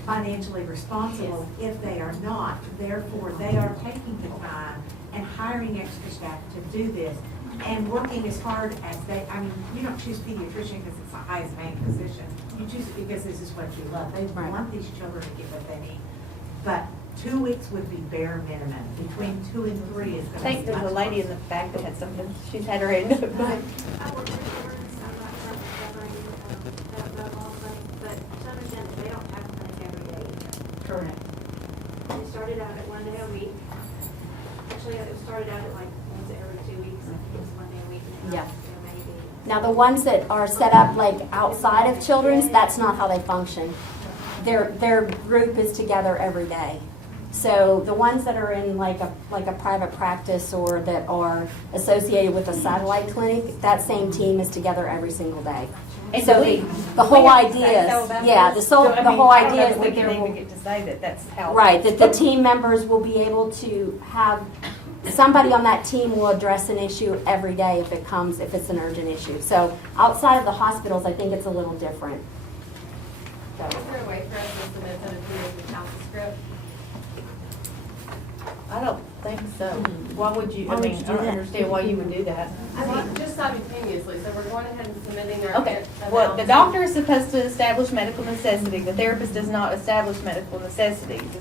financially responsible if they are not. Therefore, they are taking the time and hiring extra staff to do this and working as hard as they, I mean, you don't choose pediatrician because it's the highest paying position. You choose it because this is what you love. They want these children to get what they need. But 2 weeks would be bare minimum. Between 2 and 3 is going to be I think there's a lady in the back that had something, she's had her hand up. I work with children, so I'm not covering that all of them, but to understand that they don't have a clinic every day either. Correct. They started out at 1 day a week. Actually, it started out at like once every 2 weeks. I think it was 1 day a week. And Yeah. maybe. now the ones that are set up like outside of children's, that's not how they function. Their group is together every day. So the ones that are in like a private practice or that are associated with a satellite clinic, that same team is together every single day. And So the whole idea is, yeah, the whole idea is we that can there even will, get to say that that's how. right, that the team members will be able to have, somebody on that team will address an issue every day if it's an urgent issue. So outside of the hospitals, I think it's a little different. So. Is there a way for us to submit that as the council script? I don't think so. Why would you, I mean, I don't understand why you would do that. I mean, just simultaneously, so we're going ahead and submitting our. Okay, well, the doctor is supposed to establish medical necessity. The therapist does not establish medical necessity. The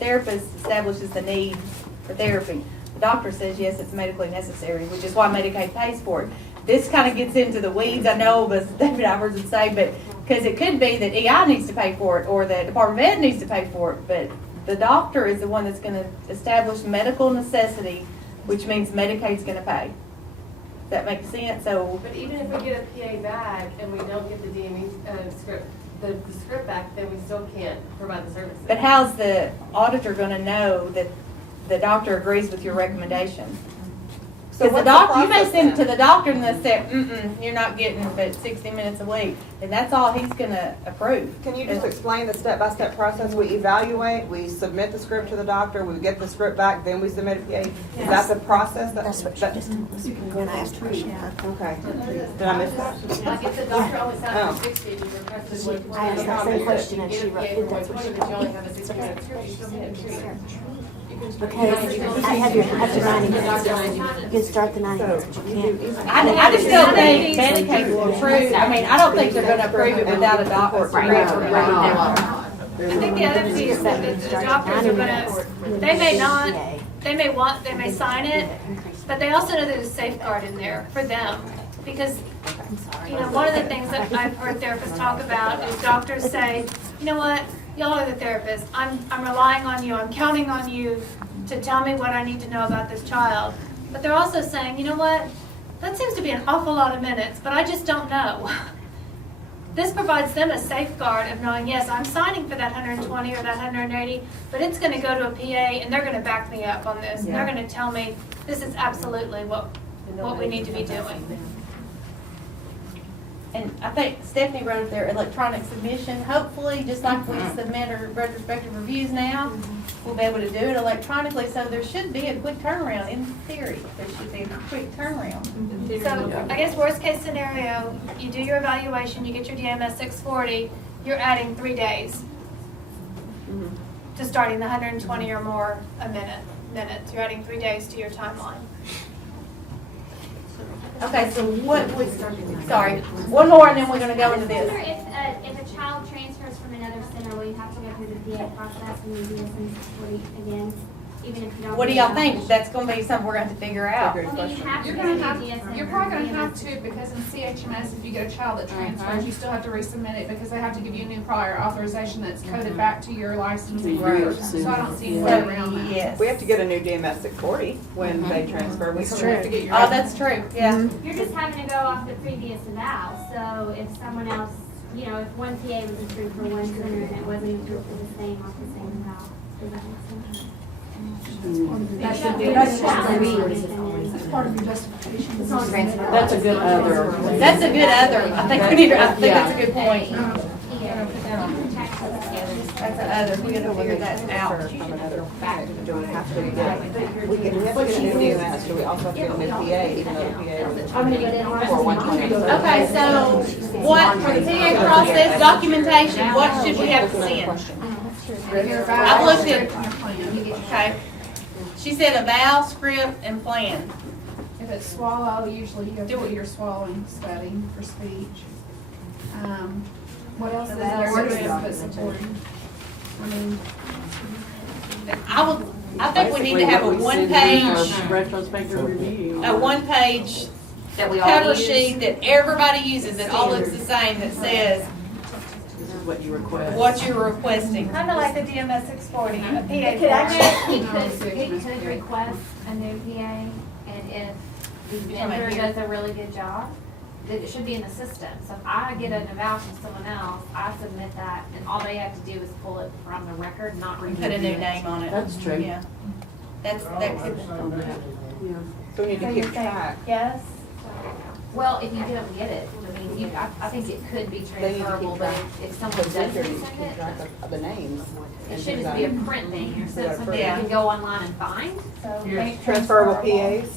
therapist establishes the need for therapy. The doctor says, yes, it's medically necessary, which is why Medicaid pays for it. This kind of gets into the weeds, I know, as David Ivers would say, but, because it could be that EI needs to pay for it, or the Department of Ed needs to pay for it, but the doctor is the one that's going to establish medical necessity, which means Medicaid's going to pay. Does that make sense? So, But even if we get a PA back and we don't get the DME script, the script back, then we still can't provide the services. but how's the auditor going to know that the doctor agrees with your recommendation? So Because you may send it to the doctor and they'll say, you're not getting but 60 minutes a week, and that's all he's going to approve. Can you just explain the step-by-step process? We evaluate, we submit the script to the doctor, we get the script back, then we submit a PA. Is that the process? That's what she just told us. When I asked her, Okay. Did I miss that? Like if the doctor only signed for 60 and you requested I asked that same question and she wrote it. That's what she but you only have a 60-minute script, you still can't treat it. Okay, I have your 90 minutes. You can start the 90 minutes, but you can't. I just don't think Medicaid will approve, I mean, I don't think they're going to approve it without a doctor's Right. approval. I think the other piece that the doctors are gonna, they may sign it, but they also know there's a safeguard in there for them. Because, you know, one of the things that I've heard therapists talk about is doctors say, you know what, y'all are the therapists, I'm relying on you, I'm counting on you to tell me what I need to know about this child. But they're also saying, you know what, that seems to be an awful lot of minutes, but I just don't know. This provides them a safeguard of knowing, yes, I'm signing for that 120 or that 180, but it's going to go to a PA and they're going to back me up on this. And they're going to tell me this is absolutely what we need to be doing. And I think Stephanie wrote their electronic submission. Hopefully, just like we submit our retrospective reviews now, we'll be able to do it electronically. So there should be a quick turnaround. In theory, there should be a quick turnaround. So I guess worst case scenario, you do your evaluation, you get your DMS 640, you're adding 3 days to starting the 120 or more minutes. You're adding 3 days to your timeline. Okay, so sorry, one more and then we're gonna go into I wonder this. if a child transfers from another center, will you have to go through the PA process and you do this again, even if you don't? What do y'all think? That's gonna be something we're gonna have to figure out. Well, I mean, you have to You're go gonna through have, DSM you're or probably gonna DMS. have to, because in CHMS, if you get a child that transfers, you still have to resubmit it, because they have to give you a new prior authorization that's coded back to your licensing group. So I don't see any way around that. Yes. We have to get a new DMS 640 when they transfer. We still have to get your. Oh, that's true, yeah. You're just having to go off the previous eval, so if someone else, you know, if one PA was approved for one center and it wasn't approved for the same off the same eval, does that make sense? That's part of your justification. That's a good other. That's a good other. I think that's a good point. That's an other. We gotta figure that out. Do we have to get, we have to get a new DMS, do we also have to get a new PA, even though the PA is for 120? Okay, so what, for the PA process, documentation, what should we have to send? I've looked at, okay. She said eval, script, and plan. If it's swallow, usually you have to do your swallowing study for speech. What else is there? Where do you put supporting? I mean, I think we need to have a one-page, Retrospective review. a one-page That we all cover use. sheet that everybody uses, that all looks the same, that says This is what you request. what you're requesting. Kind of like the DMS 640, a PA He could request a new PA, and if the vendor does a really good job, that it should be in the system. So if I get an eval from someone else, I submit that, and all they have to do is pull it from the record, not Put review a new it. name on it. That's true. Yeah. That could. Yeah. So we need to keep track. Yes. Well, if you don't get it, I mean, I think it could be They need to transferable, keep but track. if someone The doesn't vendor send needs to keep it, track of the names. it should just be a print thing, or something you Yeah. can go online and find. So Yes. make Transferable PAs?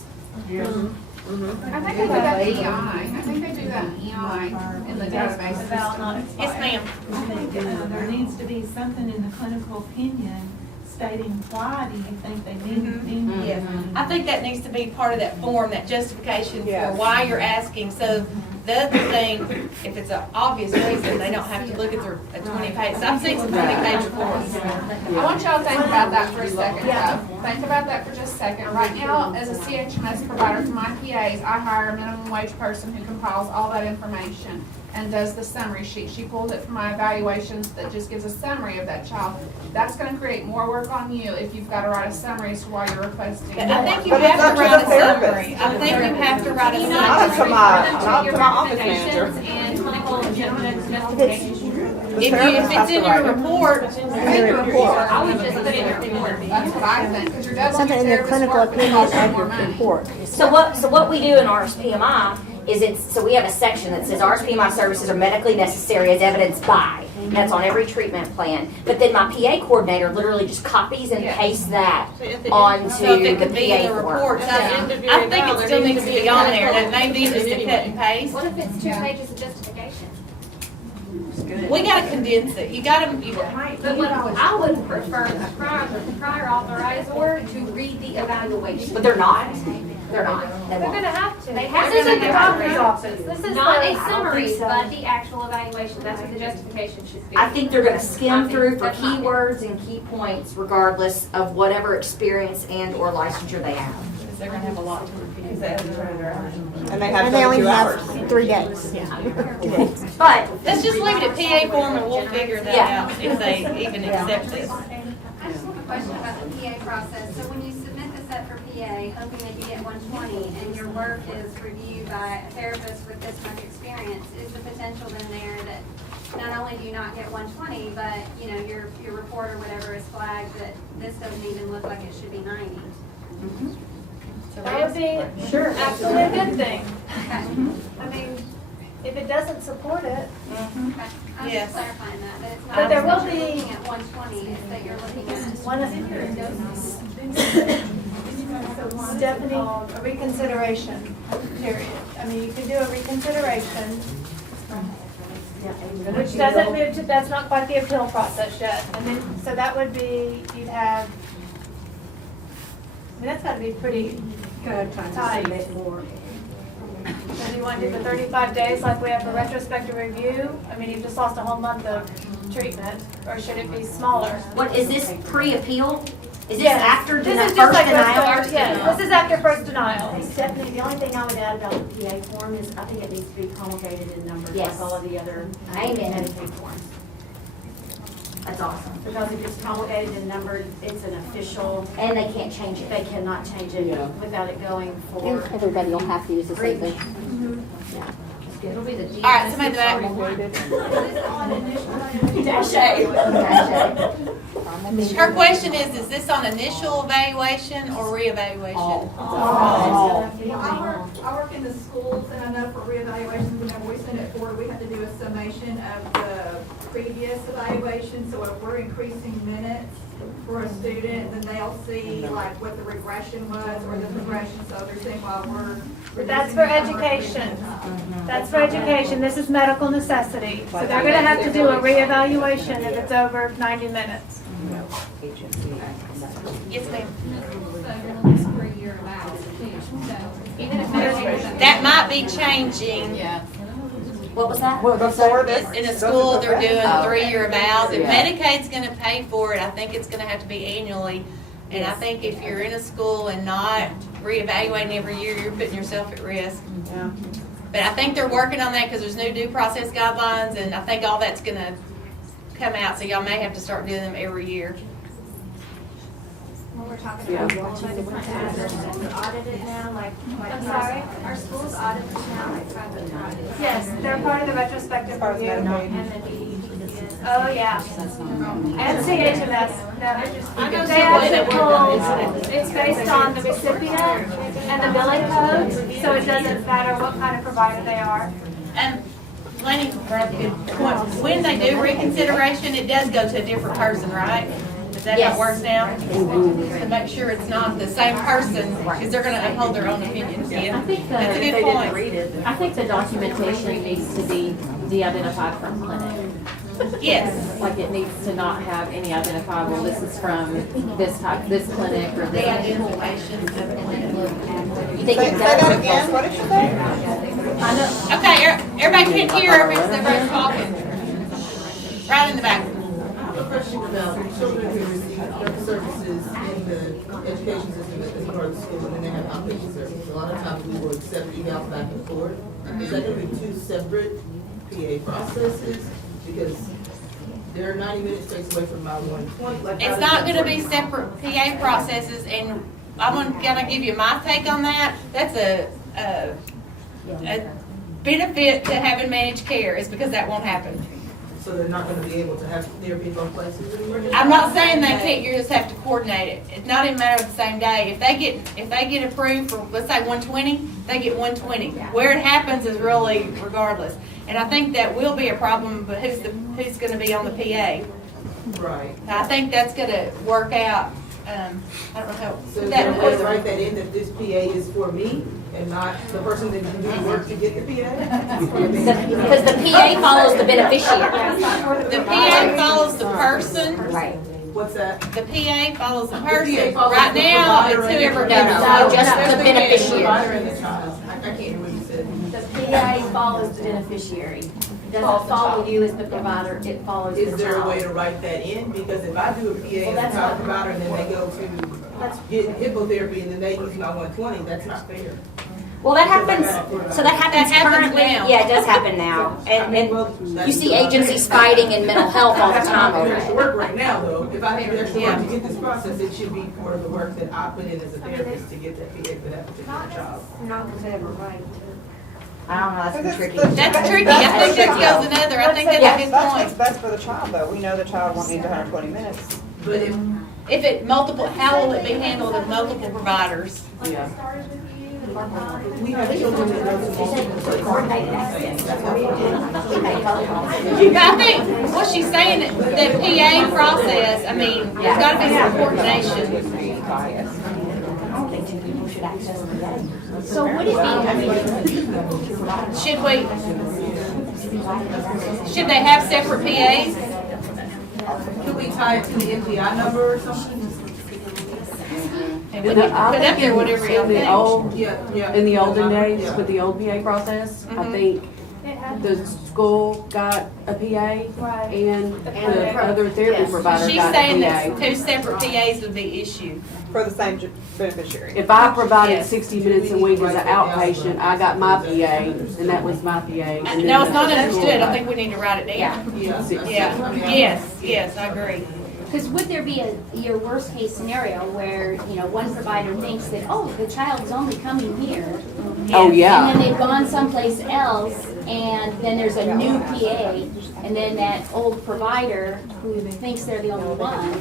I think they do that in EI. I think they do that in EI in the database system. Yes, ma'am. I think there needs to be something in the clinical opinion stating why do you think they need Yeah, I think that needs to be part of that form, that justification for Yes. why you're asking. So the other thing, if it's an obvious reason, they don't have to look at their 20-page. I've seen some 20-page reports. I want y'all to think about that for a second, though. Think about that for just a second. Right now, as a CHMS provider to my PAs, I hire a minimum wage person who compiles all that information and does the summary sheet. She pulls it from my evaluations that just gives a summary of that child. That's gonna create more work on you if you've gotta write a summary as to why you're requesting. But I think you But it's have up to to write the a therapist. summary. I think you have to write a You summary. not just to my- refer not them to your to my office manager. recommendations and clinical justifications. If it's in your report, I would just put it in your report. That's what I think, because your double Something in the clinical opinion costs of more your money. report. So what we do in RSPMI is so we have a section that says RSPMI services are medically necessary as evidenced by. And that's on every treatment plan. But then my PA coordinator literally just copies and pastes that onto so if it the could be in the PA form. report, so I think it still needs to be on there. That may be just a cut and paste. What if it's 2 pages of justification? We gotta condense it. You gotta, But what I would prefer the prior authorizer to read the evaluation. But they're not. They're not. They They're won't. gonna have to. They have This to isn't the have doctor's to. office. This is Not the- a summary, so. but the actual evaluation, that's what the justification should be. I think they're gonna skim I think through for that's not- keywords and key points regardless of whatever experience and or licensure they have. They're gonna have a lot to repeat. And they have And they only 22 hours. have 3 days. But Let's just leave it at PA form and we'll figure that Yeah. out if they even accept this. I just have a question about the PA process. So when you submit this up for PA, hoping that you get 120, and your work is reviewed by a therapist with this much experience, is the potential then there that not only do you not get 120, but, you know, your report or whatever is flagged that this doesn't even look like it should be 90? That would be absolutely a good thing. Okay. I mean, if it doesn't support it, Okay. I'm Yes. just clarifying that it's not But there will that you're be- looking at 120, it's that you're looking at. one of Stephanie, a reconsideration period. I mean, you can do a reconsideration, which doesn't move to, that's not quite the appeal process yet. And then, so that would be, you'd have, I mean, that's gotta be pretty tight. So do you want to do the 35 days like we have for retrospective review? I mean, you've just lost a whole month of treatment, or should it be smaller? what, is this pre-appeal? Is this Yes. after This the is just first like denial? Yeah, this is after first denial. Stephanie, the only thing I would add about the PA form is I think it needs to be promulgated in numbers like Yes. all of the other Amen. Medicaid forms. That's awesome. Because if it's promulgated and numbered, it's an official, And they can't change it. they cannot change it without it going for. Everybody will have to use the same thing. It'll be the All right, somebody in the back. Her question is this on initial evaluation or reevaluation? I work in the schools, and I know for reevaluations, whenever we send it forward, we have to do a summation of the previous evaluation. So if we're increasing minutes for a student, then they'll see like what the regression was or the progression. So they're saying while we're. But that's for education. That's for education. This is medical necessity. So they're gonna have to do a reevaluation if it's over 90 minutes. Yes, ma'am. Even if Medicaid. That might be changing. What was that? Well, before this. In a school, they're doing Oh, okay. 3-year evals. If Yeah. Medicaid's gonna pay for it, I think it's gonna have to be annually. And I think if you're in a school and not reevaluating every year, you're putting yourself at risk. Yeah. But I think they're working on that because there's new due process guidelines, and I think all that's gonna come out, so y'all may have to start doing them every year. When we're talking about audited now, like I'm sorry? are schools audited now, like private audited? Yes, they're part of the retrospective review. And the DEP is. Oh, yeah. And CHMS. I know They someone that actually worked on pull, it's based on the recipient and the billing code, so it doesn't matter what kind of provider they are. And Lenny brought a good point. When they do reconsideration, it does go to a different person, right? Is that how it works now? To make sure it's not the same person, because they're gonna uphold their own opinions. Yeah, I think that's a good point. I think the documentation needs to be de-identified from clinic. Yes. Like it needs to not have any identifiable, this is from this type, this clinic or The this. identification of clinic. Say that again, what did you say? I know, Okay, everybody can't hear her because everybody's talking. Right in the back. A question about children who receive health services in the education system as part of the school, and then they have outpatient services. A lot of times we will accept emails back and forth. Is that going to be two separate PA processes? Because they're 90 minutes takes away from my 120. Like, how It's does not that gonna work? be separate PA processes, and I'm gonna give you my take on that. That's a benefit to having managed care, is because that won't happen. So they're not going to be able to have therapy both places anymore? I'm not saying they can't, you just have to coordinate it. It's not even a matter of the same day. If they get approved for, let's say 120, they get 120. Where it happens is really regardless. And I think that will be a problem, but who's gonna be on the PA? Right. I think that's gonna work out, I don't know how. So is there a way to write that in that this PA is for me and not the person that can do the work to get the PA? Because the PA follows the beneficiary. The PA follows the person. Right. What's that? The PA follows the The person. PA follows Right the now, provider it's and whoever the- does No, it. just the That's beneficiary. provider and the child. I can't hear what you said. The PA follows the beneficiary. Doesn't follow you as the provider, it follows the child. Is there a way to write that in? Because if I do a PA Well, as a that's child not- provider and then they go to get hippotherapy and then they use my 120, that's not fair. Well, that happens, so that happens That happens currently. now. Yeah, it does happen now. And you see agencies fighting in mental health all the time over That's it. the work right now, though. If I do extra work to get this process, it should be part of the work that I put in as a therapist to get that PA for that particular child. Not was ever right. I don't know, that's been tricky. That's tricky. I think that goes another. I think that's a good That's point. what's best for the child, though. We know the child won't need 120 minutes. But if, If it multiple, how will it be handled with multiple providers? yeah, Started with you, the part-time. we have children that go to multiple places. That's what we do. I think what she's saying, that PA process, I mean, there's gotta be some coordination. So would it be, I mean, Should they have separate PAs? Could we tie it to the MPI number or something? And we can put up there whatever you In the think. old, Yeah. in the olden days, Yeah. with the old PA process, I Mhm. think It had- the school got a PA Right. and The the other therapy Yes. provider She's got a saying PA. that two separate PAs would be issued. For the same beneficiary. If I provided Yes. 60 minutes a week as an outpatient, I got my PA, and that was my PA. and then No, it's not the school understood. I got- think we need to write it down. Yeah. Yeah, yes, I agree. because would there be your worst case scenario where, one provider thinks that, oh, the child is only coming here. Oh, And yeah. then they've gone someplace else, and then there's a new PA, and then that old provider who thinks they're the only one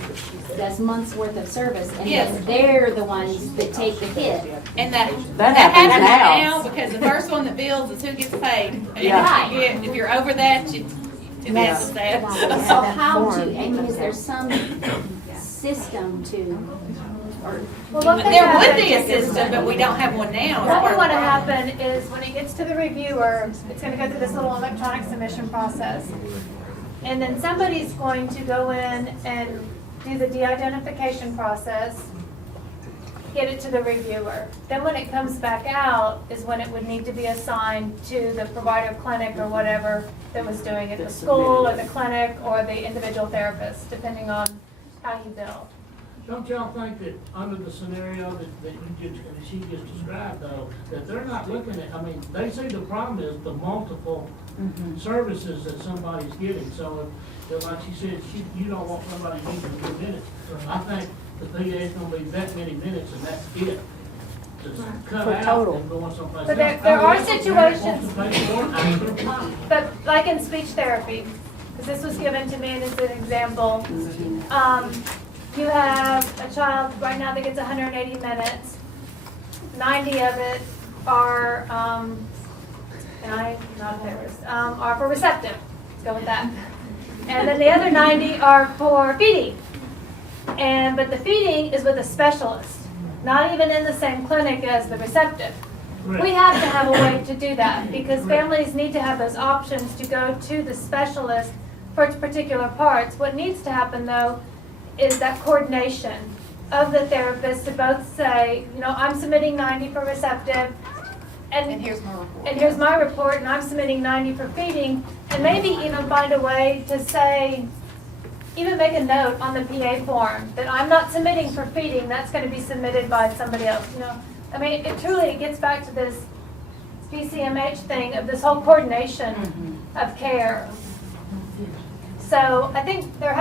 does months' worth of service, and Yes. then they're the ones that take the hit. And that happens happens now. now because the first one that bills is who gets paid. And Yeah. if you're over that, it messes that. So how to, is there some system to, or? Well, what could There would happen- be a system, but we don't have one now. What would want to happen is when it gets to the reviewer, it's going to go through this little electronic submission process. And then somebody's going to go in and do the de-identification process, get it to the reviewer. Then when it comes back out is when it would need to be assigned to the provider clinic or whatever that was doing it, the school or the clinic or the individual therapist, depending on how you bill. Don't y'all think that under the scenario that she just described though, that they're not looking at, I mean, they see the problem is the multiple services that somebody's getting. So if, like she said, you don't want somebody using 2 minutes. I think the PA is gonna be that many minutes and that's it. Just cut For out total. and going someplace But else. there are Unless the parent situations- wants to pay for it, I don't know. But like in speech therapy, because this was given to me as an example, you have a child right now that gets 180 minutes. 90 of it are, and I'm not a therapist, are for receptive. Let's go with that. And then the other 90 are for feeding. But the feeding is with a specialist, not even in the same clinic as the receptive. We have to have a way to do that because families need to have those options to go to the specialist for its particular parts. What needs to happen though is that coordination of the therapist to both say, I'm submitting 90 for receptive And here's my report. and here's my report and I'm submitting 90 for feeding, and maybe even find a way to say, even make a note on the PA form that I'm not submitting for feeding, that's going to be submitted by somebody else. I mean, it truly gets back to this PCMH thing of this whole coordination of care. So I think there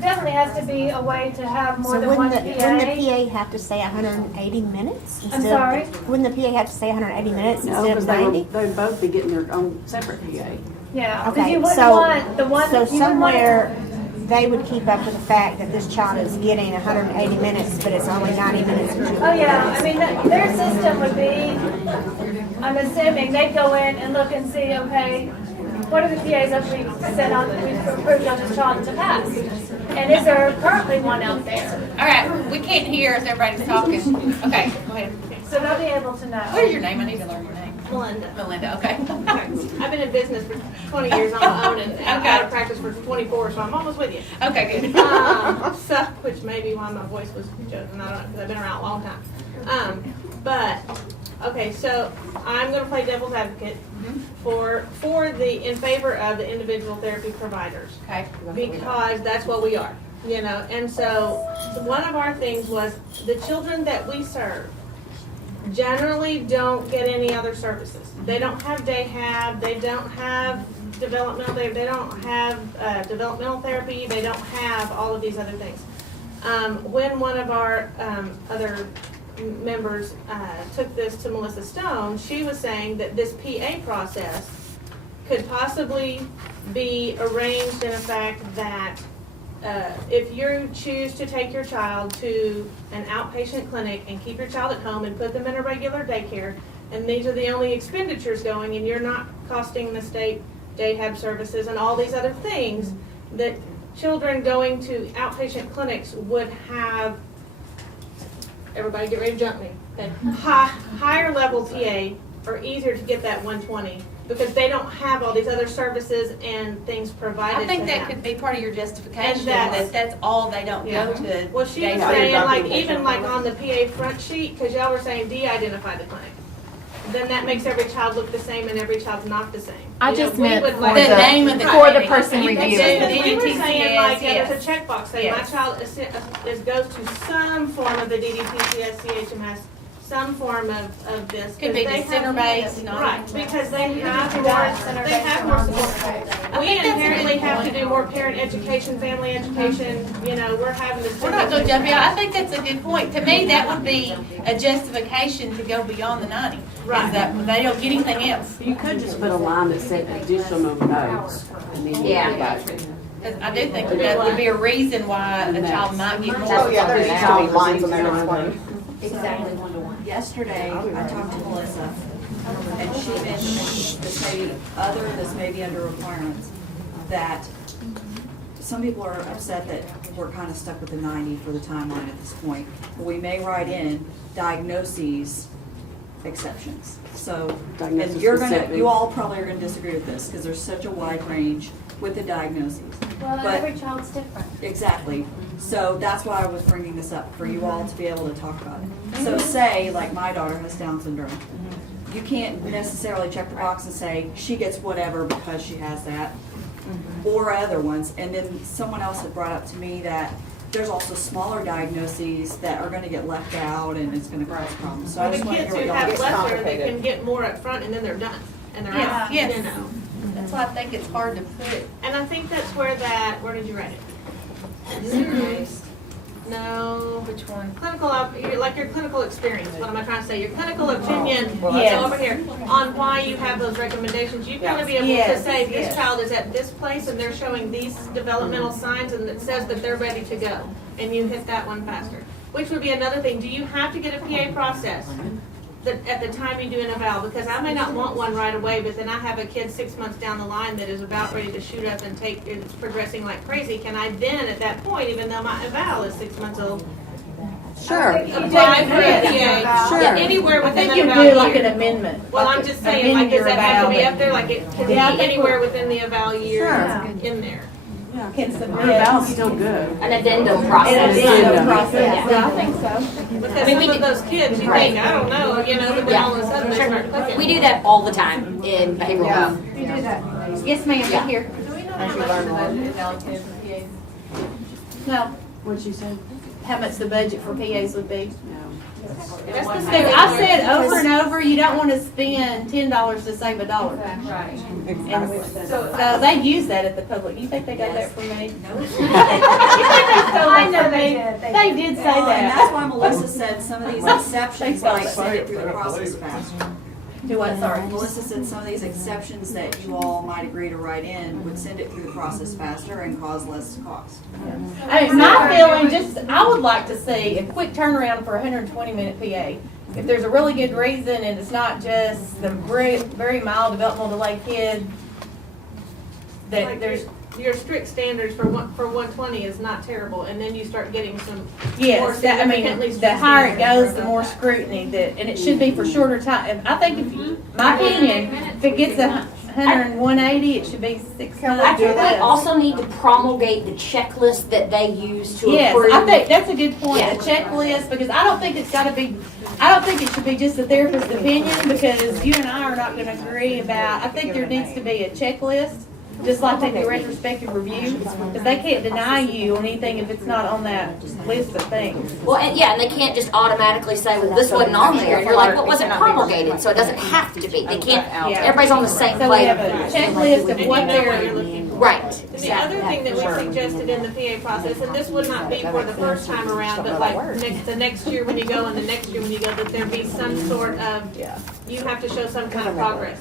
definitely has to be a way to have more So than one wouldn't the PA have to say 180 minutes? I'm instead of- sorry? Wouldn't the PA have to say 180 minutes No, instead because of 90? they would both be getting their own separate PA. Yeah, because Okay, you wouldn't so, want the one. so you wouldn't want- somewhere they would keep up with the fact that this child is getting 180 minutes, but it's only 90 minutes. Oh, yeah, I mean, their system would be, I'm assuming, they'd go in and look and see, okay, what are the PAs that we've sent on, that we've approved on this child in the past? And is there currently one out there? All right, we can't hear as everybody's talking. Okay, go ahead. So they'll be able to know. What is your name? I need to learn your name. Melinda. Melinda, okay. I've been in business for 20 years on my own and out of practice for 24, so I'm almost with you. Okay, good. So, which may be why my voice was chosen, I don't know, because I've been around a long time. But, okay, so I'm gonna play devil's advocate in favor of the individual therapy providers. Okay. Because that's what we are, you know, and so one of our things was the children that we serve generally don't get any other services. They don't have day hab, they don't have developmental, they don't have developmental therapy, they don't have all of these other things. When one of our other members took this to Melissa Stone, she was saying that this PA process could possibly be arranged in a fact that if you choose to take your child to an outpatient clinic and keep your child at home and put them in a regular daycare, and these are the only expenditures going, and you're not costing the state day hab services and all these other things, that children going to outpatient clinics would have, everybody get ready to jump me, that higher level PA are easier to get that 120 because they don't have all these other services and things provided I think to that them. could be part of your justification, And that's- that's all, they don't Yeah. go to. Well, she day was hab. saying, like, even like on the PA front sheet, because y'all were saying de-identify the clinic, then that makes every child look the same and every child's not the same. I You know, just we meant would for like- The name of the For the clinic. person You can reviewing. say Because we were saying like, DDTCS, there's a checkbox saying, my Yes. child goes to some form of the DDPCS, CHMS, some form of this. Could be 'cause they just center have- based, not. Right, because they have more support. We inherently have to do more parent education, family education, you know, we're having to. We're not gonna jump in. I think that's a good point. To me, that would be a justification to go beyond the 90. Right. Is that they don't get anything else. You could just put a line that said additional notes. And then you Yeah. go. 'Cause I do think that would be a reason why a child might get more. Oh, yeah, there used to be lines on there explaining. Exactly one-to-one. Yesterday, I talked to Melissa, and she mentioned this may be under requirements, that some people are upset that we're kind of stuck with the 90 for the timeline at this point. But we may write in diagnoses exceptions. So, and Diagnosis you all probably are gonna disagree with this, because there's such a wide range with the diagnoses. Well, But- every child's different. Exactly. So that's why I was bringing this up, for you all to be able to talk about it. So say, like my daughter has Down syndrome. You can't necessarily check the box and say, she gets whatever because she has that, or other ones. And then someone else had brought up to me that there's also smaller diagnoses that are gonna get left out and it's gonna cause problems. So I The just want to kids hear who what y'all have get. lesser, they can get more up front and then they're done, and they're out, you Yes. know. That's why I think it's hard to put. And I think that's where where did you write it? No. Which one? Clinical, like your clinical experience, what am I trying to say? Your clinical opinion, Yes. so over here, on why you have those recommendations. You've got to be able to Yes. say, this Yes. child is at this place and they're showing these developmental signs and it says that they're ready to go. And you hit that one faster. Which would be another thing, do you have to get a PA process at the time you do an eval? Because I may not want one right away, but then I have a kid 6 months down the line that is about ready to shoot up and it's progressing like crazy. Can I then, at that point, even though my eval is 6 months old, Sure. apply for a PA? Sure. Anywhere I within think the you eval do like year. an amendment. Well, I'm just saying, like, does that have to be up there? Like, it can be Yeah, I think anywhere within the eval year Sure. in there. Can Your submit. eval's still good. An addendum process. Addendum process. Yeah, I think so. Because mean, we some of do- those kids, you think, I don't know, you know, but then all of a sudden they start cooking. We do that all the time in behavioral health. You do that. Yes, ma'am, Yeah. here. Do we know how much allocated for PAs? No, What'd you say? how much the budget for PAs would be. That's the Because same. I've said over and over, you don't want to spend $10 to save a dollar. Right. And so they use that at the public. You think they got that from me? I know they did. They did say Well, and that's that. why Melissa said some of these exceptions, like send it through the process faster. Do what, sorry? Melissa said some of these exceptions that you all might agree to write in would send it through the process faster and cause less cost. I mean, my feeling, I would like to see a quick turnaround for a 120-minute PA. If there's a really good reason and it's not just the very, very mild developmental delay kid, that there's, your strict standards for 120 is not terrible, and then you start getting some more Yes, that, I significantly mean, the strict higher it standards. goes, the more scrutiny that, and it should be for shorter time. I think if, my opinion, if it gets 100 and 180, it should be 6 months. I think or they less. also need to promulgate the checklist that they use to Yes, approve. I think that's a good point, Yeah. a checklist, because I don't think it's gotta be, I don't think it should be just a therapist's opinion, because you and I are not gonna agree about, I think there needs to be a checklist, just like they do retrospective review, because they can't deny you on anything if it's not on that list of things. Well, and yeah, and they can't just automatically say, well, this wasn't on there. And you're like, well, it wasn't promulgated, so it doesn't have to be. They can't, Yeah. everybody's on the same So we have a plane. checklist of what You know what they're, you're looking for. Right. And the other thing that we suggested in the PA process, and this would not be for the first time around, but like the next year when you go and the next year when you go, that there be some sort of, you have to show some kind of progress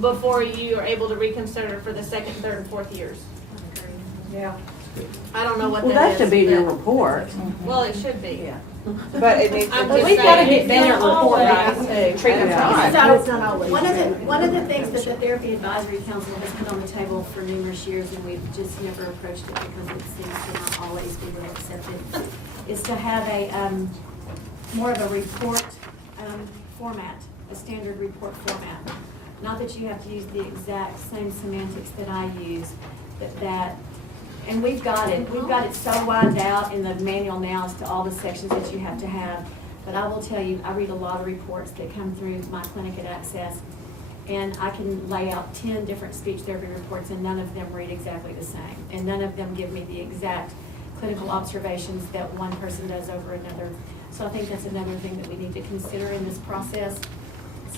before you are able to reconsider for the second, third, and fourth years. Yeah. I don't know what Well, that is. that should be in your but- report. Well, it should be. But it needs to I'm be. just We've gotta saying, get better at report writing too. So, One of the things that the Therapy Advisory Council has put on the table for numerous years, and we've just never approached it because it seems to not always be well accepted, is to have a, more of a report, format, a standard report format. Not that you have to use the exact same semantics that I use, but that, and we've got it so lined out in the manual now as to all the sections that you have to have. But I will tell you, I read a lot of reports that come through my clinic at Access, and I can lay out 10 different speech therapy reports, and none of them read exactly the same. And none of them give me the exact clinical observations that one person does over another. So I think that's another thing that we need to consider in this process.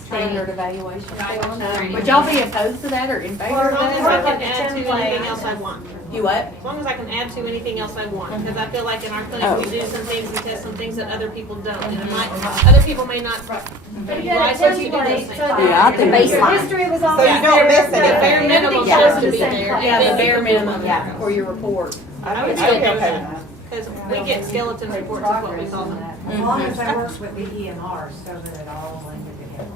Standard evaluation. Right. Would y'all be opposed to that or in favor As of long as that? I can add to anything else I want. You what? As long as I can add to anything else I want, because I feel like in our clinic, we do some things, we test some things that other people don't, and it might, other people may not license you to do those things. Yeah, I think The baseline. history was all. So you don't miss The anything. bare minimum Yeah. has to be there. Yeah, the bare minimum for your report. I would still do that, because we get skeleton reports is what we call them. As long as it works with the EMR, so that it all blended together.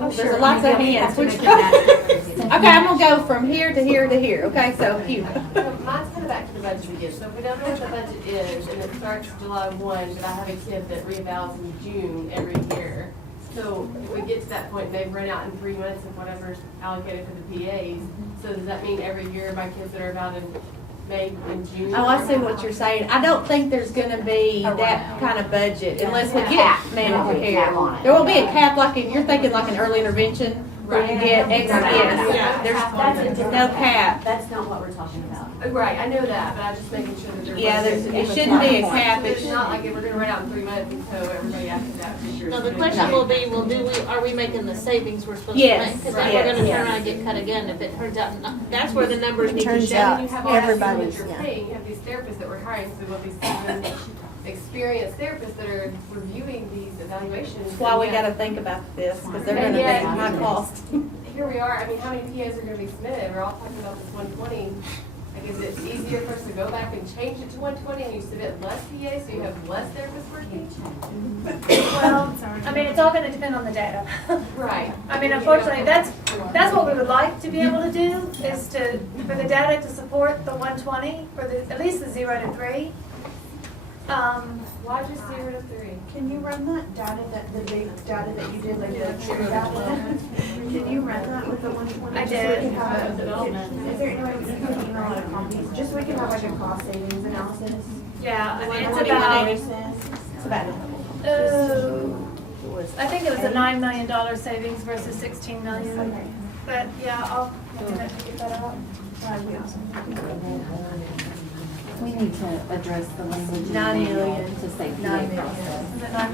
Oh, there's lots of hands. Which- Okay, I'm gonna go from here to here to here. Okay, so you. Mine's kind of back to the budget again. So if we don't know what the budget is, and it starts July 1, but I have a kid that reevals in June every year. So if we get to that point, they've run out in 3 months of whatever's allocated for the PAs. So does that mean every year my kids that are about in May and June? Oh, I see what you're saying. I don't think there's gonna be that kind of budget unless we get manager care. There won't be a cap like, you're thinking like an early intervention where you get X, yes. There's no cap. That's not what we're talking about. Right, I know that, but I'm just making sure that there's. Yeah, it shouldn't be a cap. It's not like we're gonna run out in 3 months, and so everybody after that figures. No, the question will be, are we making the savings we're supposed to Yes, make? Because then we're yes, gonna yes. turn around and get cut again if it turns out not. That's where the numbers need to Turns show. out. You have all these people Everybody's, that you're yeah. paying, you have these therapists that we're hiring, so we'll be seven experienced therapists that are reviewing these evaluations. That's why we And yet- gotta think about this, because they're gonna And be yet- high cost. Here we are, I mean, how many PAs are gonna be submitted? We're all talking about this 120. Like, is it easier for us to go back and change it to 120 and you submit less PAs, so you have less therapists working? Well, I mean, it's all gonna depend on the data. Right. I mean, unfortunately, that's what we would like to be able to do, is to, for the data to support the 120, for the, at least the 0 to 3. Why just 0 to 3? Can you run that data, the big data that you did, like the true data? Can you run that with the 120? I Just so we did. can have is there any way we can email out a copy, just so we can have like a cost savings analysis? Yeah, I mean, it's What about, It's about. I think it was a $9 million savings versus 16 million. But yeah, I'll do that to get that out. We need to address the language. 9 million. To say PA 9 million. process. Is it 9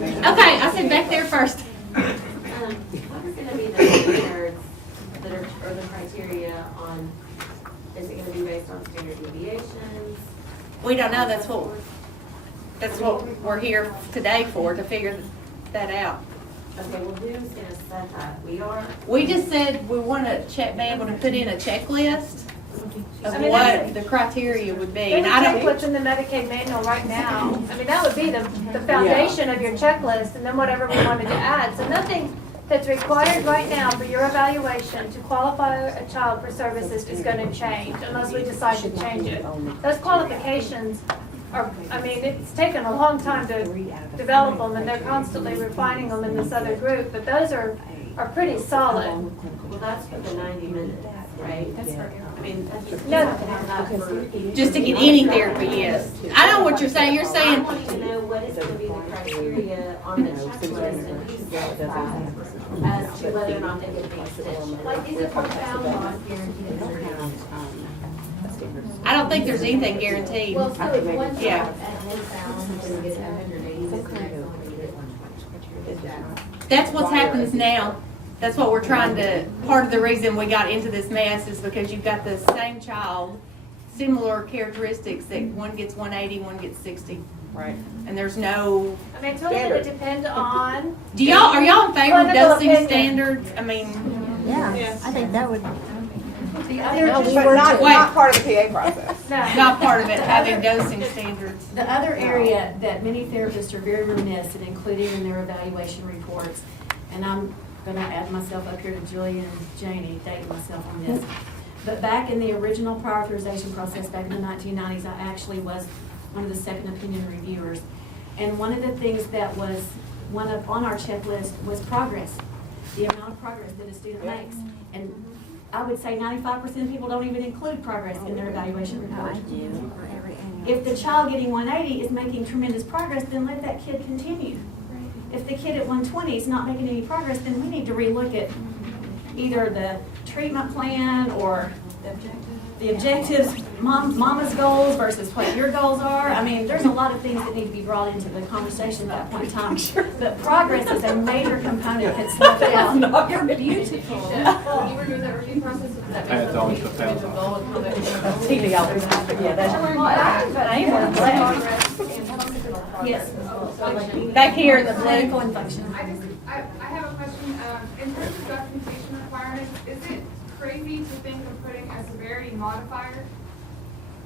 million? Okay, I said back there first. What is gonna be the standards that are, or the criteria on, is it gonna be based on standard deviations? We don't know, that's what we're here today for, to figure that out. Okay, well, who's gonna set that? We are? We just said we want to be able to put in a checklist of I mean, what the criteria would be. There's And a I don't, template in the Medicaid manual right now. I mean, that would be the foundation of your checklist, and then whatever we wanted to add. So nothing that's required right now for your evaluation to qualify a child for services is gonna change unless we decide to change it. Those qualifications are, I mean, it's taken a long time to develop them and they're constantly refining them in this other group, but those are pretty solid. Well, that's for the 90 minutes, right? That's for, I mean, that's just. No. Just to get any therapy, yes. I know what you're saying. You're I saying, want to know what is going to be the criteria on the checklist and who's qualified as to whether or not they get the extension. Like, is it profound loss guaranteed? I don't think there's anything guaranteed. Well, so if one Yeah. child at one found is going to get 180, is the next one going to get 120? That's what's happens now. That's what we're trying to, part of the reason we got into this mess is because you've got the same child, similar characteristics, that one gets 180, one gets 60. Right. And there's no, I mean, it's only gonna depend on. are y'all in favor of Clinical dosing opinion. standards? I mean, Yeah, I think that would. The other, But not, Wait. not part of the PA process. no. not part of it, having dosing standards. The other area that many therapists are very remiss in including in their evaluation reports, and I'm gonna add myself up here to Julie and Janie, dating myself on this. But back in the original prior authorization process, back in the 1990s, I actually was one of the second opinion reviewers. And one of the things that was on our checklist was progress, the amount of progress that a student makes. And I would say 95% of people don't even include progress in their evaluation report. If the child getting 180 is making tremendous progress, then let that kid continue. If the kid at 120 is not making any progress, then we need to relook at either the treatment plan or the objectives, mama's goals versus what your goals are. I mean, there's a lot of things that need to be brought into the conversation at that point in time. But progress is a major component that's left out. You're beautiful. You remove that review process, does that make It's always sense? the Change the goal and how that- TV always, yeah, that's. Yes. Back here in the blue. Clinical and functional. I have a question, in terms of documentation requirements, is it crazy to think of putting a severity modifier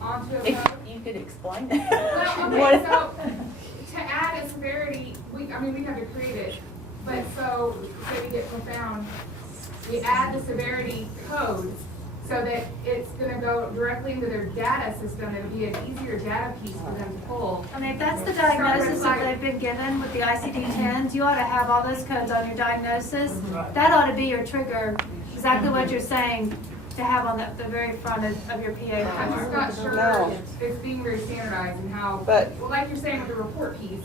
onto a If code? you could explain that. Well, okay, so, to add a severity, we have to create it, but so, say we get profound, we add the severity code so that it's gonna go directly into their data system, it'll be an easier data piece for them to pull. I mean, if that's the diagnosis that they've been given with the ICD-10s, you ought to have all those codes on your diagnosis. That ought to be your trigger, exactly what you're saying, to have on the very front of your PA I'm just form. not sure No. it's being very standardized and how, But- well, like you're saying with the report piece,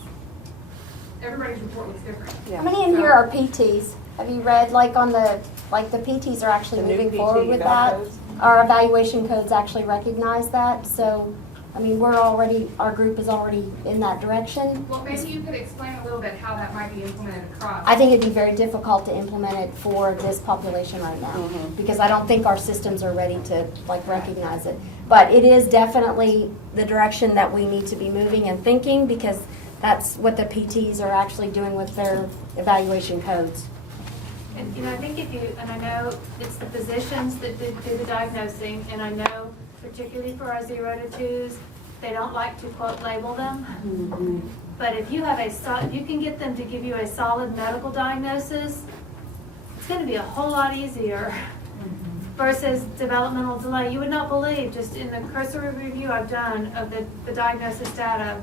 everybody's report looks different. How many in here are PTs? Have you read, like the PTs are actually The new moving PT forward with eval that? codes? Our evaluation codes actually recognize that, so, I mean, our group is already in that direction. Well, maybe you could explain a little bit how that might be implemented across. I think it'd be very difficult to implement it for this population right now, because I don't think our systems are ready to, recognize it. But it is definitely the direction that we need to be moving and thinking, because that's what the PTs are actually doing with their evaluation codes. And, I think and I know it's the physicians that do the diagnosing, and I know particularly for our 0 to 2s, they don't like to quote label them. But if you have if you can get them to give you a solid medical diagnosis, it's gonna be a whole lot easier versus developmental delay. You would not believe, just in the cursory review I've done of the diagnosis data,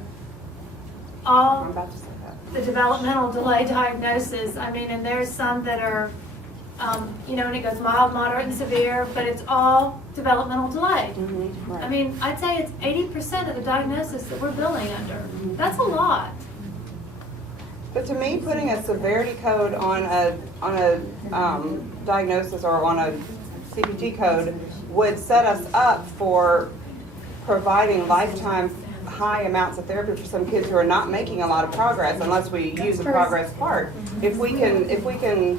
all I'm about to say that. the developmental delay diagnosis, and there's some that are, and it goes mild, moderate, and severe, but it's all developmental delay. I'd say it's 80% of the diagnosis that we're billing under. That's a lot. But to me, putting a severity code on a diagnosis or on a CPT code would set us up for providing lifetime high amounts of therapy for some kids who are not making a lot of progress unless we use the progress part. If we can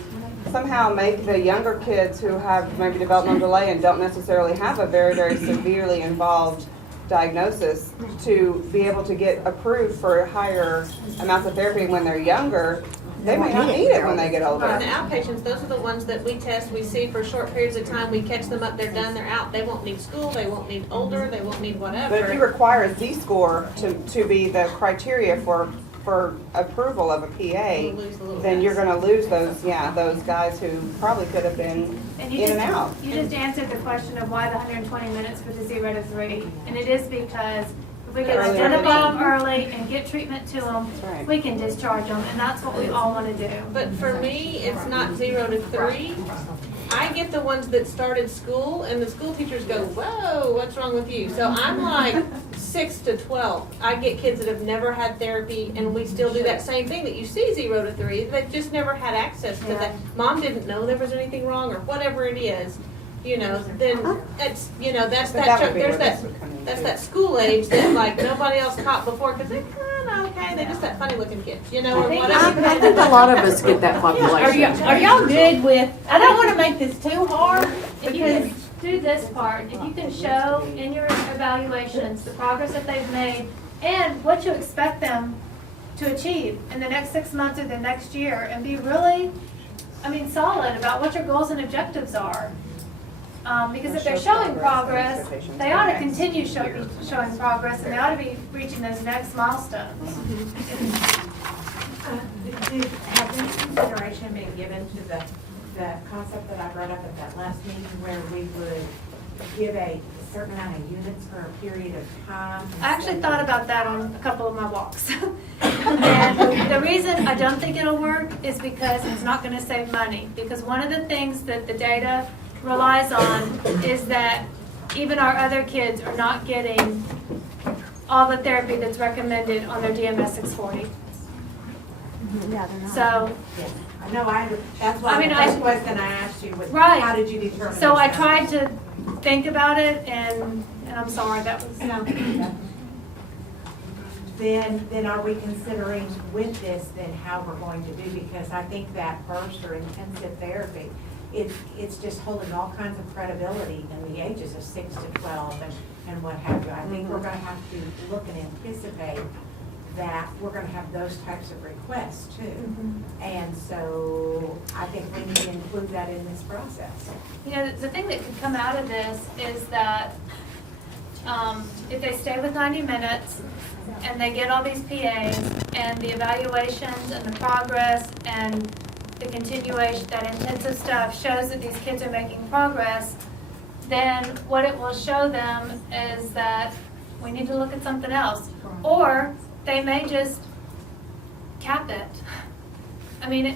somehow make the younger kids who have maybe developmental delay and don't necessarily have a very, very severely involved diagnosis to be able to get approved for higher amounts of therapy when they're younger, they may not need it when they get older. And the outpatients, those are the ones that we test, we see for short periods of time, we catch them up, they're done, they're out. They won't need school, they won't need older, they won't need whatever. But if you require a Z-score to be the criteria for for approval of a PA, then you're gonna lose those, those guys who probably could have been And in and out. you just answered the question of why the 120 minutes for the 0 to 3. And it is because if we can Early identify them early and get treatment to them, right. we can discharge them, and that's what we all want to do. But for me, it's not 0 to 3. I get the ones that started school, and the school teachers go, whoa, what's wrong with you? So I'm like 6 to 12. I get kids that have never had therapy, and we still do that same thing that you see 0 to 3. They've just never had access to that. Mom didn't know there was anything wrong, or whatever it is. Then it's, that's But that, would be there's where that, this would come in, that's too. that school age that like nobody else caught before, because they're kind of okay. They're just that funny looking kids, or whatever. I think a lot of us get that population. Are y'all good with, I don't wanna make this too hard, If you because can do this part, if you can show in your evaluations the progress that they've made and what you expect them to achieve in the next 6 months or the next year, and be really, solid about what your goals and objectives are. Because if they're showing progress, they ought to continue showing progress, and they ought to be reaching those next milestones. Has any consideration been given to the concept that I brought up at that last meeting where we would give a certain amount of units for a period of time? I actually thought about that on a couple of my walks. And the reason I don't think it'll work is because it's not going to save money. Because one of the things that the data relies on is that even our other kids are not getting all the therapy that's recommended on their DMS 640. So, Yes. I know, that's why the first question I asked you was, Right. how did you determine? so I those tried numbers? to think about it, and I'm sorry, that was, Then are we considering with this then how we're going to do? Because I think that burst or intensive therapy, it's just holding all kinds of credibility in the ages of 6 to 12 and what have you. I think we're going to have to look and anticipate that we're going to have those types of requests too. And so I think we need to include that in this process. the thing that could come out of this is that if they stay with 90 minutes and they get all these PAs and the evaluations and the progress and the continuation, that intensive stuff shows that these kids are making progress, then what it will show them is that we need to look at something else. Or they may just cap it.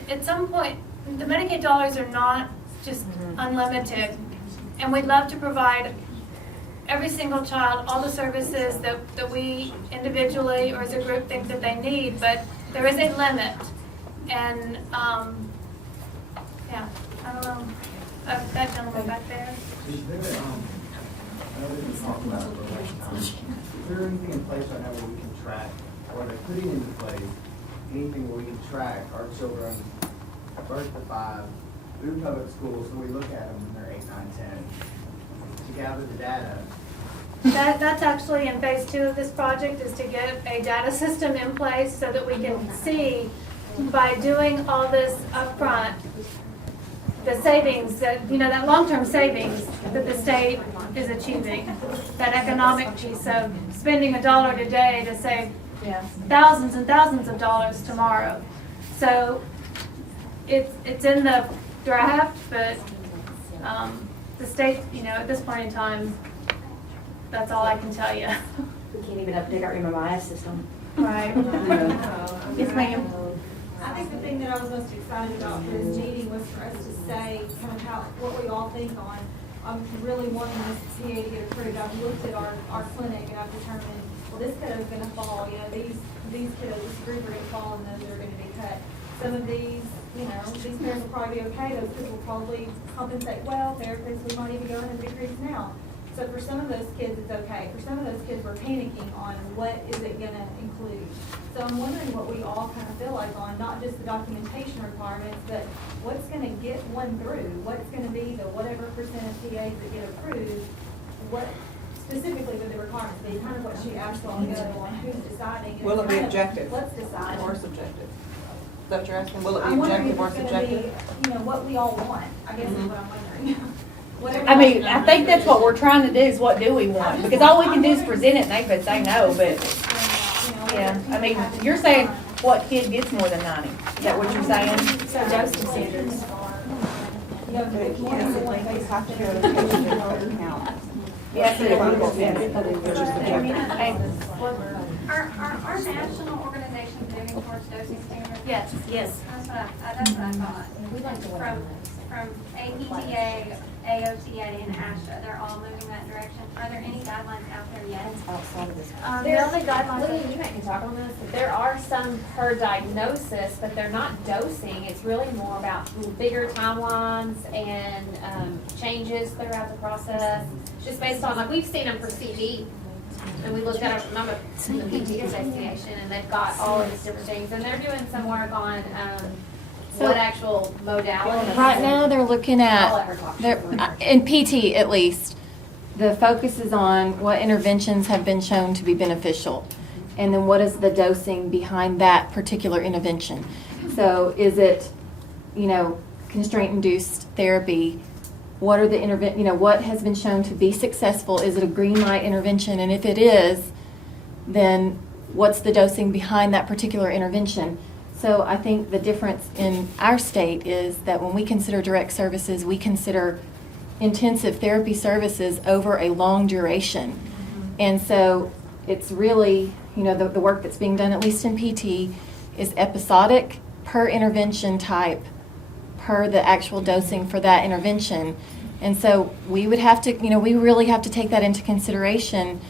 At some point, the Medicaid dollars are not just unlimited. And we'd love to provide every single child all the services that we individually or as a group think that they need, but there is a limit. And, I don't know. That gentleman back there. Is there, I know we talked about it the last time. Is there anything in place right now where we can track, or are they putting into place anything where we can track our children birth to 5 through public schools, so we look at them when they're 8, 9, 10, to gather the data? That's actually in phase 2 of this project, is to get a data system in place so that we can see, by doing all this upfront, the savings that, that long-term savings that the state is achieving, that economic piece of spending $1 today to save thousands and thousands of dollars tomorrow. So it's in the draft, but the state, at this point in time, that's all I can tell you. we can't even update our MMIS system. Right. Yes, ma'am. I think the thing that I was most excited about for this meeting was for us to say kind of what we all think on. I'm really wanting this PA to get approved. I've looked at our clinic and I've determined, well, this kiddo's gonna fall, these kiddos, this group are gonna fall and those are gonna be cut. Some of these, these parents will probably be okay, those kids will probably compensate well, therapists, we might even go in and decrease now. So for some of those kids, it's okay. For some of those kids, we're panicking on what is it gonna include. So I'm wondering what we all kind of feel like on, not just the documentation requirements, but what's gonna get one through? What's gonna be the whatever percent of TAs that get approved? What specifically with the requirements be? Kind of what she asked on ago on who's deciding. Will it be objective? Let's decide. Or subjective? Is that what you're asking? Will it I'm be wondering objective or if it's gonna subjective? be, what we all want, I guess is what I'm wondering. Whatever I think that's what we're trying to do, is what do we want? Because all we can do is present it and they could say no, but, yeah. You're saying what kid gets more than 90? Is that what you're saying? So dosing standards. Yes, it is. Are national organizations moving towards dosing standards? Yes. Yes. That's what I thought. From APTA, AOTA, and ASHA, they're all moving that direction. Are there any guidelines out there yet? The only guidelines, you can talk on this, but there are some per diagnosis, but they're not dosing. It's really more about bigger timelines and changes throughout the process, just based on, like, we've seen them for CD. And we looked at it, remember, the PT Association, and they've got all of these different things, and they're doing some work on what actual modality. Right now, they're looking I'll let at, her talk. in PT at least, the focus is on what interventions have been shown to be beneficial. And then what is the dosing behind that particular intervention? So is it, constraint-induced therapy? What are the what has been shown to be successful? Is it a green light intervention? And if it is, then what's the dosing behind that particular intervention? So I think the difference in our state is that when we consider direct services, we consider intensive therapy services over a long duration. And so it's really, the work that's being done, at least in PT, is episodic per intervention type, per the actual dosing for that intervention. And so we would have to, we really have to take that into consideration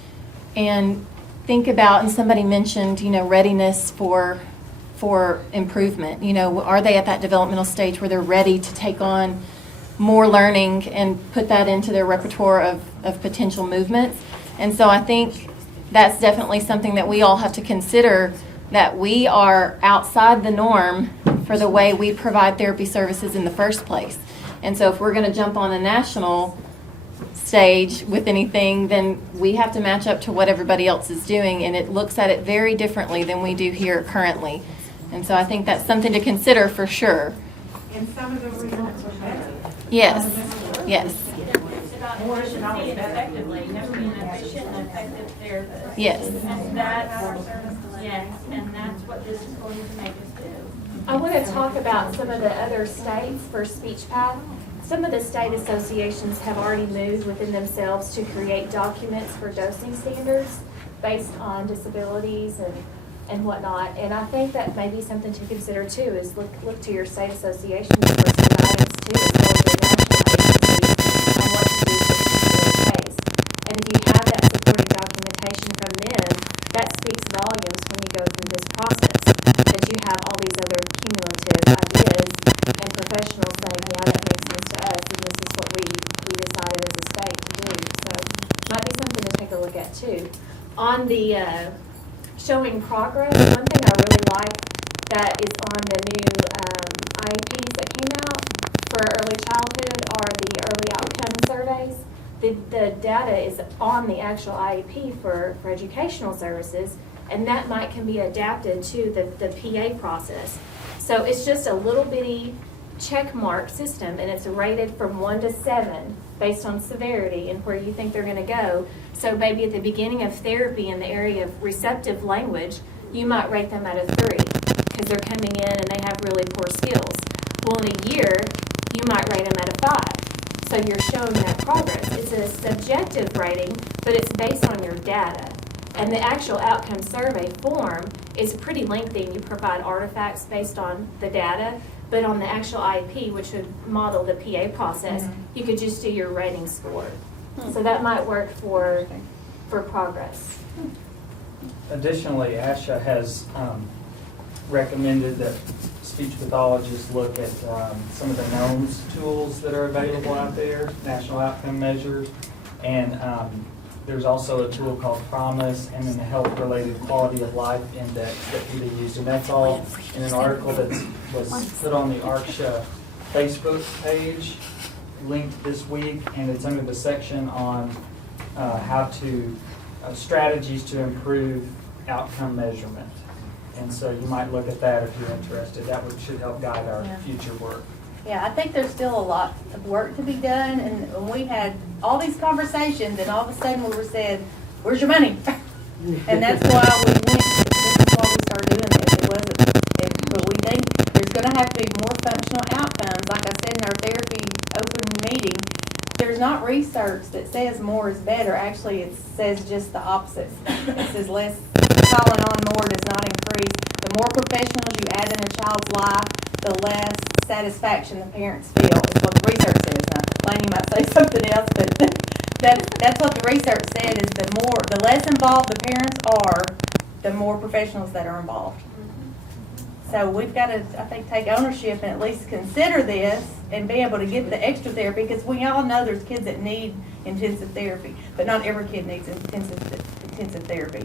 and think about, and somebody mentioned, readiness for improvement. Are they at that developmental stage where they're ready to take on more learning and put that into their repertoire of potential movements? And so I think that's definitely something that we all have to consider, that we are outside the norm for the way we provide therapy services in the first place. And so if we're going to jump on a national stage with anything, then we have to match up to what everybody else is doing, and it looks at it very differently than we do here currently. And so I think that's something to consider for sure. And some of the results are better. Yes, yes, Effectively, never being efficient and effective therapist. yes. And that's what this is going to make us do. I want to talk about some of the other states for SpeechPath. Some of the state associations have already moved within themselves to create documents for dosing standards based on disabilities and whatnot. And I think that may be something to consider too, is look to your state associations for some guidance too, as well as your national agencies on what to do for particular case. And if you have that supporting documentation from them, that speaks volumes when you go through this process, that you have all these other cumulative ideas and professionals saying, yeah, that makes sense to us, and this is what we decided as a state to do. So might be something to take a look at too. On the showing progress, one thing I really like that is on the new IEPs that came out for early childhood are the early outcome surveys. The data is on the actual IEP for educational services, and that can be adapted to the PA process. So it's just a little bitty check mark system, and it's rated from 1 to 7 based on severity and where you think they're going to go. So maybe at the beginning of therapy in the area of receptive language, you might rate them at a 3 because they're coming in and they have really poor skills. Well, in a year, you might rate them at a 5. So you're showing that progress. It's a subjective rating, but it's based on your data. And the actual outcome survey form is pretty lengthy, and you provide artifacts based on the data. But on the actual IEP, which would model the PA process, you could just do your rating score. So that might work for progress. Additionally, ASHA has recommended that speech pathologists look at some of the NOMS tools that are available out there, national outcome measures, and there's also a tool called PROMIS and then the Health-Related Quality of Life Index that can be used, and that's all in an article that was put on the ARCSHA Facebook page, linked this week, and it's under the section on how to strategies to improve outcome measurement. And so you might look at that if you're interested. That should help guide our future work. Yeah, I think there's still a lot of work to be done, and we had all these conversations, and all of a sudden we were said, "Where's your money?" And that's why we went. This is why we started doing this. It wasn't research that says more is better, actually it says just the opposite. It says less calling on more does not increase. The more professionals you add in a child's life, the less satisfaction the parents feel, is what the research says. Now, Lane, you might say something else, but that's what the research said, is the less involved the parents are, the more professionals that are involved. So we've got to, I think, take ownership and at least consider this and be able to get the extra therapy, because we all know there's kids that need intensive therapy, but not every kid needs intensive therapy.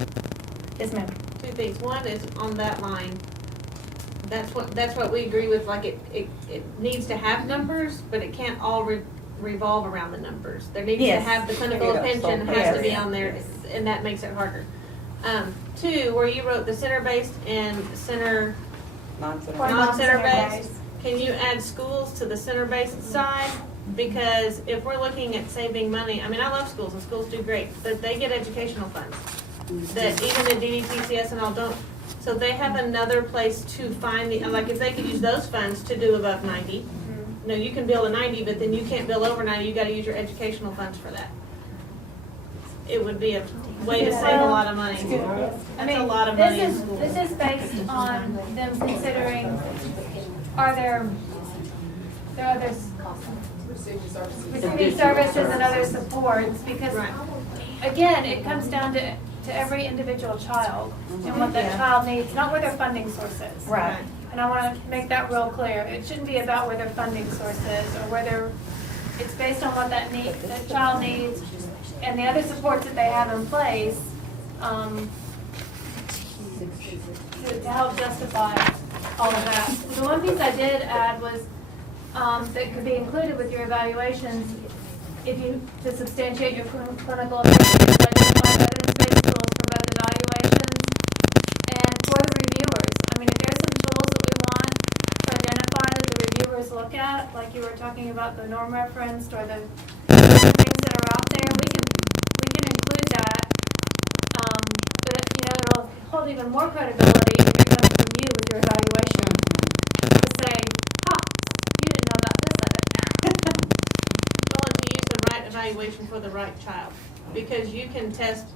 Yes, ma'am. Two things. One is on that line, that's what we agree with, like it needs to have numbers, but it can't all revolve around the numbers. There needs to have the clinical attention has to be on there, and that makes it harder. Two, where you wrote the center-based and non-center-based, can you add schools to the center-based side? Because if we're looking at saving money, I mean, I love schools and schools do great, but they get educational funds that even the DDTCS and all don't. So they have another place to find the, like if they could use those funds to do above 90. No, you can bill a 90, but then you can't bill over 90. You got to use your educational funds for that. It would be a way to save a lot of money. That's a lot of money. This is based on them considering, are there others, receiving services and other supports, because again, it comes down to every individual child and what that child needs, not where their funding source is. Right. And I want to make that real clear. It shouldn't be about where their funding source is or whether it's based on what that child needs and the other supports that they have in place to help justify all of that. The one piece I did add was that could be included with your evaluations if you, to substantiate your clinical effectiveness, identify evidence-based tools for both evaluations and for the reviewers. I mean, if there's some tools that we want to identify that the reviewers look at, like you were talking about the norm referenced or the things that are out there, we can include that. But you know, it'll hold even more credibility if it comes from you with your evaluation to say, you didn't know about this of it. Well, and to use the right evaluation for the right child, because you can test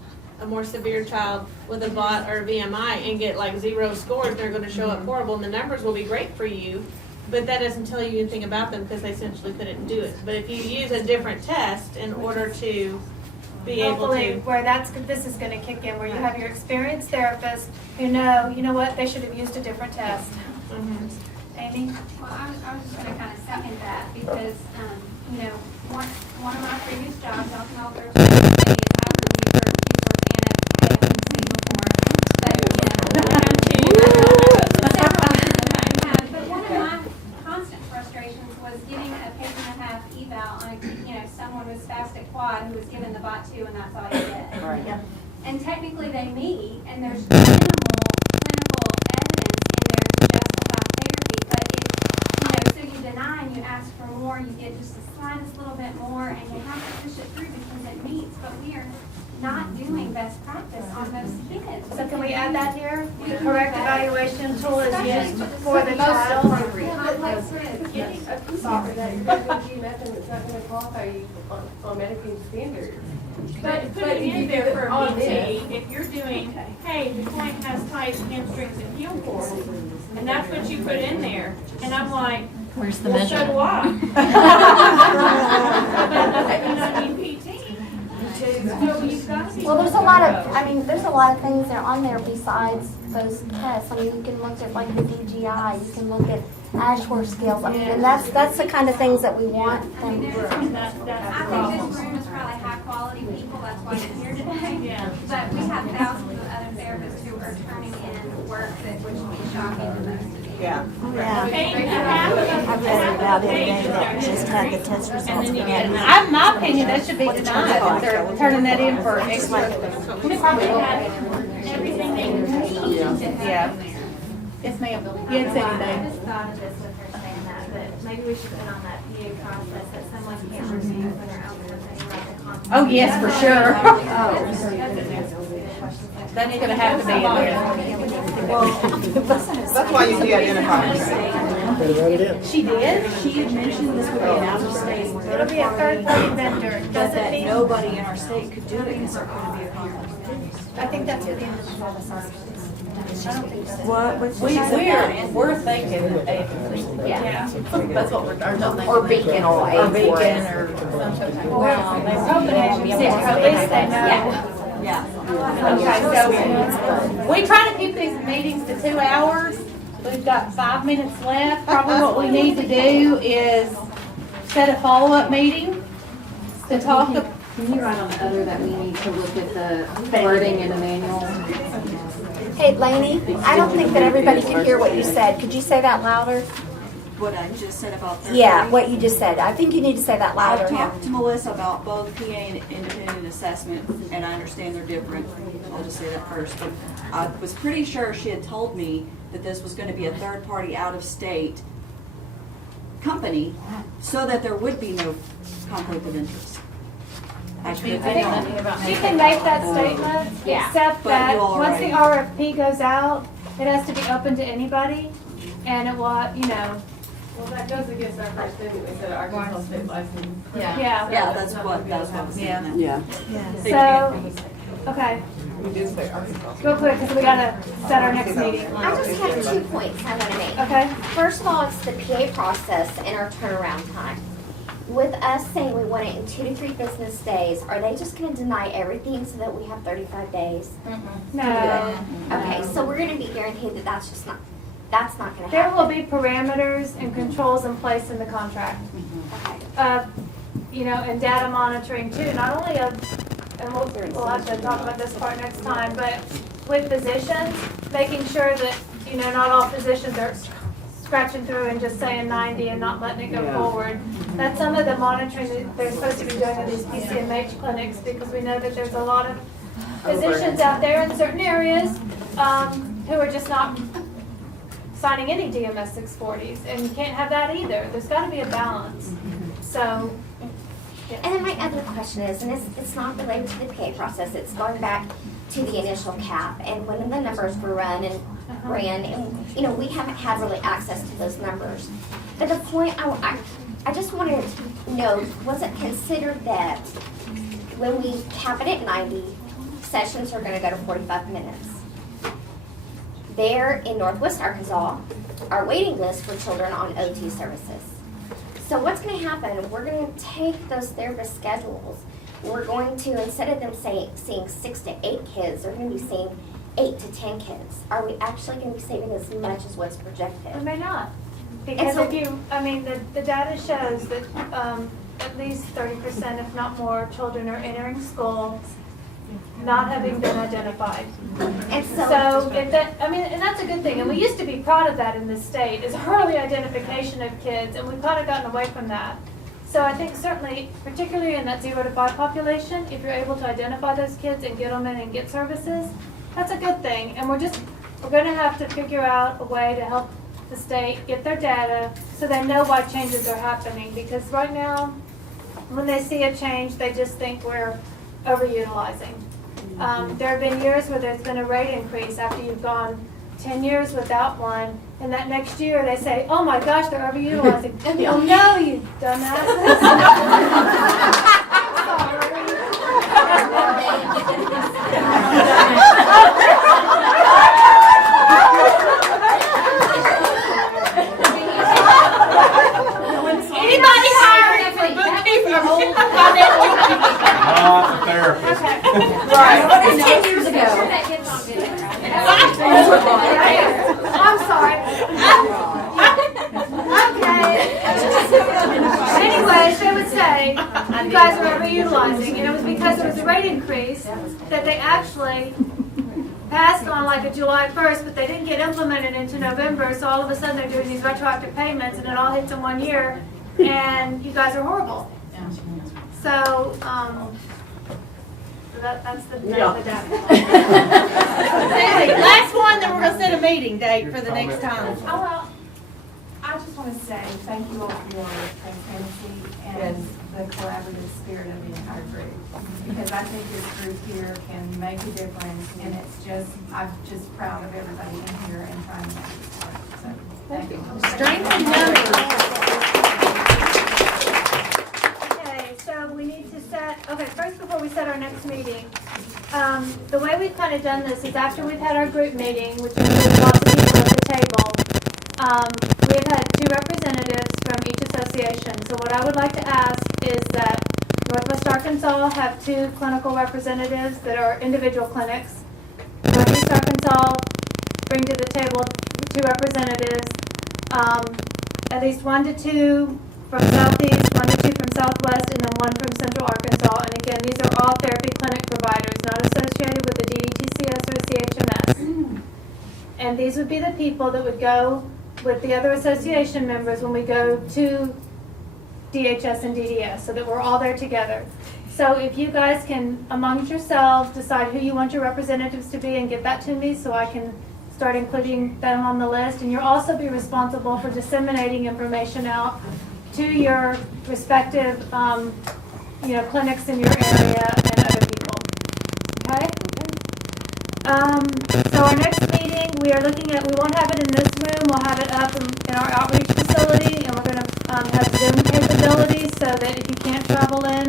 a more severe child with a BOT or a VMI and get like 0 scores. They're going to show up horrible, and the numbers will be great for you, but that doesn't tell you anything about them because they essentially couldn't do it. But if you use a different test in order to be able Hopefully, to, where this is going to kick in, where you have your experienced therapist who know, you know what, they should have used a different test. Amy? Well, I was just gonna kind of second that because, you know, one of my previous jobs, I was an author, I don't know if you've heard AFMC before, but, but one of my constant frustrations was getting a page and a half eval on, someone with spastic quad who was given the bot 2 and that's all you get. Right. And technically they meet, and there's minimal clinical evidence in there to justify therapy, but so you deny and you ask for more, you get just the slightest little bit more, and you have to push it through because it meets, but we are not doing best practice on those kids. So can we add that here? The correct evaluation tool is used for the child. Complex kids. Sorry, that you're going to do nothing that's not going to qualify you on Medicaid standards. but put it in there for a BT, if you're doing, hey, the client has ties, hamstrings, and heel cords, and that's what you put in there, and I'm like, Where's the well, so measure? do I. But you don't need PT. So you've got to be. Well, there's a lot of things that are on there besides those tests. I mean, you can look at like the DGI, you can look at Ashworth scales. I mean, and that's the kind of things that we want them. I think this room is probably high quality people, that's why you're here today. Yeah. But we have thousands of other therapists who are turning in work which will be shocking to most of you. Yeah. I read about it today that just had the test results. In my opinion, that should be denied if they're turning that in for extra. We probably have everything they need. Yeah. Yes, ma'am. Yes, I anything. just thought of this with her saying that, but maybe we should put on that PA process that someone can't review when they're out there and they write the content. Oh, yes, for sure. That's gonna have to be in there. That's why you de-identify. She did? She had mentioned this would be an out-of-state It'll be a third-party vendor. but Doesn't that mean, nobody in our state could do it because they're going to be a conflict. I think that's what the individual artist. We're thinking agency. Yeah. That's what we're, Or Beacon or Or AIDS Beacon Force. or something. Well, they're hoping agency, at least they know. Yeah. Okay, so we try to keep these meetings to 2 hours. We've got 5 minutes left. Probably what we need to do is set a follow-up meeting to talk. Can you write on the other that we need to look at the wording in the manual? Hey, Lainey, I don't think that everybody could hear what you said. Could you say that louder? What I just said about third Yeah, party. what you just said. I think you need to say that I've louder. talked to Melissa about both PA and independent assessment, and I understand they're different. I'll just say that first. But I was pretty sure she had told me that this was going to be a third party out of state company so that there would be no conflict of interest. I could have been on it. You can make that statement, Yeah. except But that you all once the right. RFP goes out, it has to be open to anybody, and it will, you know, Well, that goes against our first thing, we said Arkansas state license. yeah. Yeah, that's what I was saying. Yeah. So, okay. Real quick, because we gotta set our next meeting. I just have 2 points I want to make. Okay, First of all, it's the PA process and our turnaround time. With us saying we want it in 2 to 3 business days, are they just going to deny everything so that we have 35 days? no. Okay, so we're going to be guaranteed that that's just not, that's not going to There happen. will be parameters and controls in place in the contract. Okay. You know, and data monitoring too, not only of, and we'll have to talk about this part next time, but with physicians, making sure that, you know, not all physicians are scratching through and just saying 90 and not letting it go forward. That's some of the monitoring that they're supposed to be doing with these PCMH clinics, because we know that there's a lot of physicians out there in certain areas who are just not signing any DMS 640s, and you can't have that either. There's got to be a balance. So, And then my other question is, and it's not related to the PA process, it's going back to the initial cap, and when the numbers were ran, and, you know, we haven't had really access to those numbers. But the point, I just wanted to know, was it considered that when we cap it at 90, sessions are gonna go to 45 minutes? There in Northwest Arkansas, our waiting list for children on OT services. So what's going to happen, we're going to take those therapist schedules, we're going to, instead of them seeing 6 to 8 kids, they're going to be seeing 8 to 10 kids. Are we actually going to be saving as much as what's we projected? may not. Because so- if you, I mean, the data shows that at least 30%, if not more, children are entering school not having been identified. And So, if that, I mean, and that's a good thing, and we used to be proud of that in this state, is early identification of kids, and we've kind of gotten away from that. So I think certainly, particularly in that 0 to 5 population, if you're able to identify those kids and get them in and get services, that's a good thing. And we're gonna have to figure out a way to help the state get their data so they know why changes are happening, because right now, when they see a change, they just think we're overutilizing. There have been years where there's been a rate increase after you've gone 10 years without one, and that next year they say, oh my gosh, they're overutilizing. Oh no, you dumbass. Anybody hiring for bookkeeper? Not a therapist. Right. It's 10 years ago. I'm sorry. Okay. Anyways, they would say, you guys are overutilizing, and it was because there was a rate increase that they actually passed on like a July 1st, but they didn't get implemented into November, so all of a sudden they're doing these retroactive payments, and it all hits in 1 year, and you guys are horrible. So, that's the data. Anyway, last one, then we're gonna set a meeting date for the next time. Oh, well, I just want to say thank you all for your transparency and the collaborative spirit of the entire group. Because I think this group here can make a difference, and it's just, I'm just proud of everybody in here and trying to make this work, so. Strength in numbers. Okay, so we need to set, okay, first before we set our next meeting, the way we've kind of done this is after we've had our group meeting, which includes lots of people at the table, we've had 2 representatives from each association. So what I would like to ask is that Northwest Arkansas have 2 clinical representatives that are individual clinics. Northeast Arkansas bring to the table 2 representatives, at least 1 to 2 from Southeast, 1 to 2 from Southwest, and then 1 from Central Arkansas. And again, these are all therapy clinic providers, not associated with the DDTCS or CHMS. And these would be the people that would go with the other association members when we go to DHS and DDS, so that we're all there together. So if you guys can, amongst yourselves, decide who you want your representatives to be and get that to me so I can start including them on the list. And you'll also be responsible for disseminating information out to your respective, clinics in your area and other people. Okay? So our next meeting, we are looking at, we won't have it in this room, we'll have it up in our outreach facility, and we're going to have Zoom capabilities so that if you can't travel in,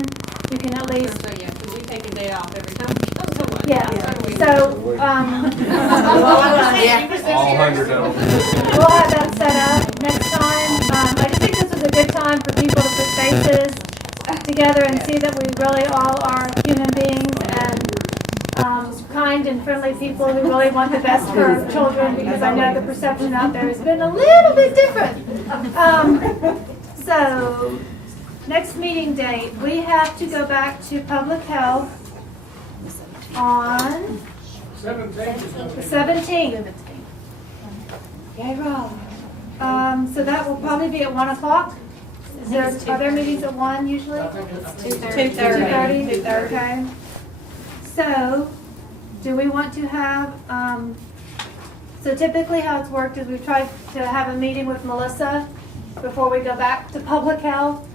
you can at least. So, yeah, because we take a day off every time we go somewhere. Yeah, so, All 100 of them. we'll have that set up next time. I just think this was a good time for people to put faces together and see that we really all are human beings and kind and friendly people who really want the best for children, because I know the perception out there has been a little bit different. So, next meeting date, we have to go back to public health on the 17th. So that will probably be at 1 o'clock. Are there meetings at 1 usually? 2:30. 2:30, okay. So, do we want to have, so typically how it's worked is we've tried to have a meeting with Melissa before we go back to public health.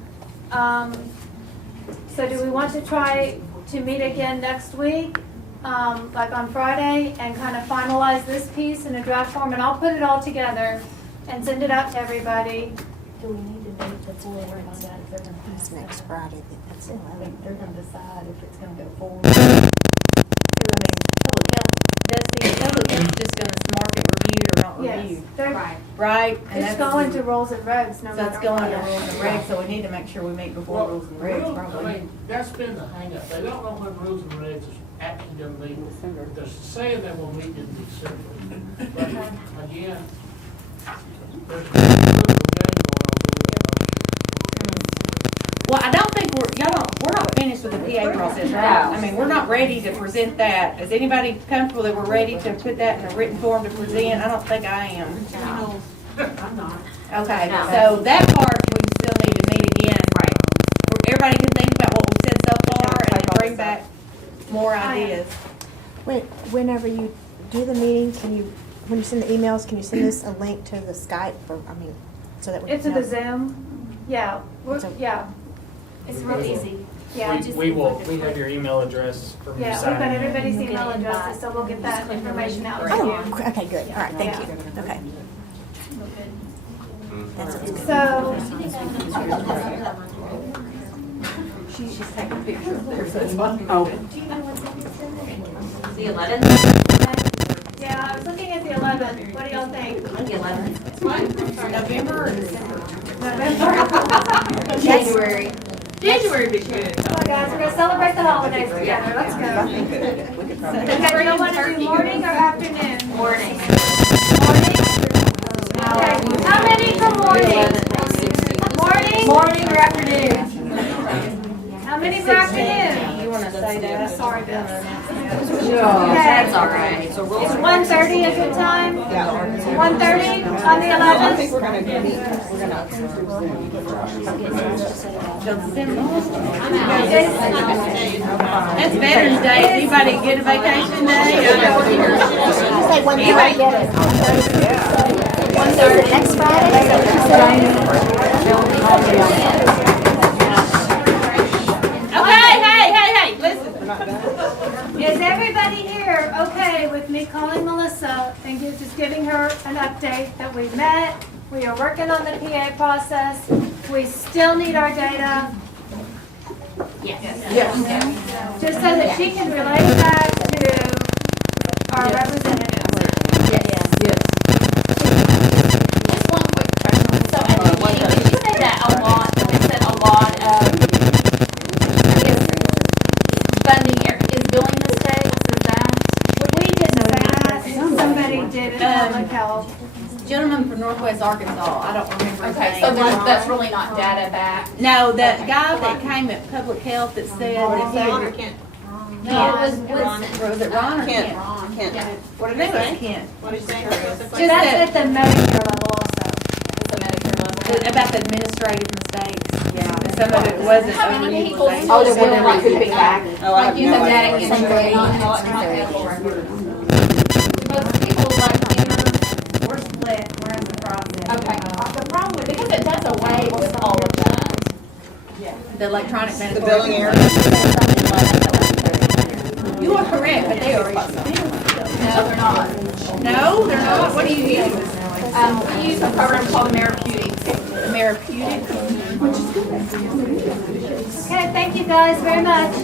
So do we want to try to meet again next week, like on Friday, and kind of finalize this piece in a draft form? And I'll put it all together and send it out to everybody. Do we need to meet before we're on that? It's next Friday. That's it. They're gonna decide if it's gonna go forward. Public health is just gonna mark it reviewed or not Yes, reviewed. they're- Right? And It's that's- going to rules and regs no So matter it's going to what. rules and regs, so we need to make sure we meet before rules and regs, I probably. mean, that's been the hang-up. They don't know when rules and regs is actually gonna meet. They're saying they will meet in December. But again, there's a game going on. Well, I don't think we're not finished with the PA process, right? I mean, we're not ready to present that. Is anybody comfortable that we're ready to put that in a written form to present? I don't think I am. I'm not. Okay, so that part, we still need to meet again. Right. Everybody can think about what we said so far and then bring back more ideas. Whenever you do the meeting, when you send the emails, can you send us a link to the Skype so that we can It's to know? the Zoom. Yeah, yeah, It's real easy. yeah. We have your email address from Yeah, we've signing got in. everybody's email addresses, so we'll get that information out to you. Oh, okay, good. All right, thank you. Okay. That's it. So, She's taking a picture up there, so it's fine. Oh, The 11th? yeah, I was looking at the 11th. What do y'all think? The 11th. November or December? November? January. January would be good. Come on, guys, we're gonna celebrate the holidays together. Let's go. Okay, do you want to do morning or afternoon? Morning. Morning? Okay, how many for morning? Morning? Morning or afternoon? How many for afternoon? You want to say that? Sorry, Bill. That's all right. So Is 1:30 a good time? 1:30 on the I 11th? think we're gonna meet, That's Veterans Day. Anybody get a vacation day? You say when you get it. 1:30. Next Friday? Is that what you said? Hey, listen. Is everybody here okay with me calling Melissa and just giving her an update that we've met, We are working on the PA process. We still need our data. Yes. Just so that she can relay it back to our representatives. Just one quick question. So at the beginning, did you say that a lot, it said a lot of, I guess, funding is billing mistakes, is that? We didn't say that. Somebody did it on the health. Gentleman from Northwest Arkansas, I don't remember his Okay, name. so that's really not data back? No, the guy that came at public health that said that he Ron or had. Kent? No, it was Woodson. Was it Ron or Kent. Kent? Kent. What did he say? Kent. What did you say? Just at the Medicare level also. It's a Medicare level. About the administrative mistakes. Yeah. Some of it wasn't How many people overutilization. still bill like back? Oh, I have Like use no a idea. Medicaid, not electronic medical records. Most people like We're split. We're in the process. okay, the problem with, because it does away with all of that. The electronic The medical. billing error. You are correct, but they are. No, they're not. No, they're not. What do you use? We use a program called Ameripeutics. Therapeutic. Okay, thank you guys very much.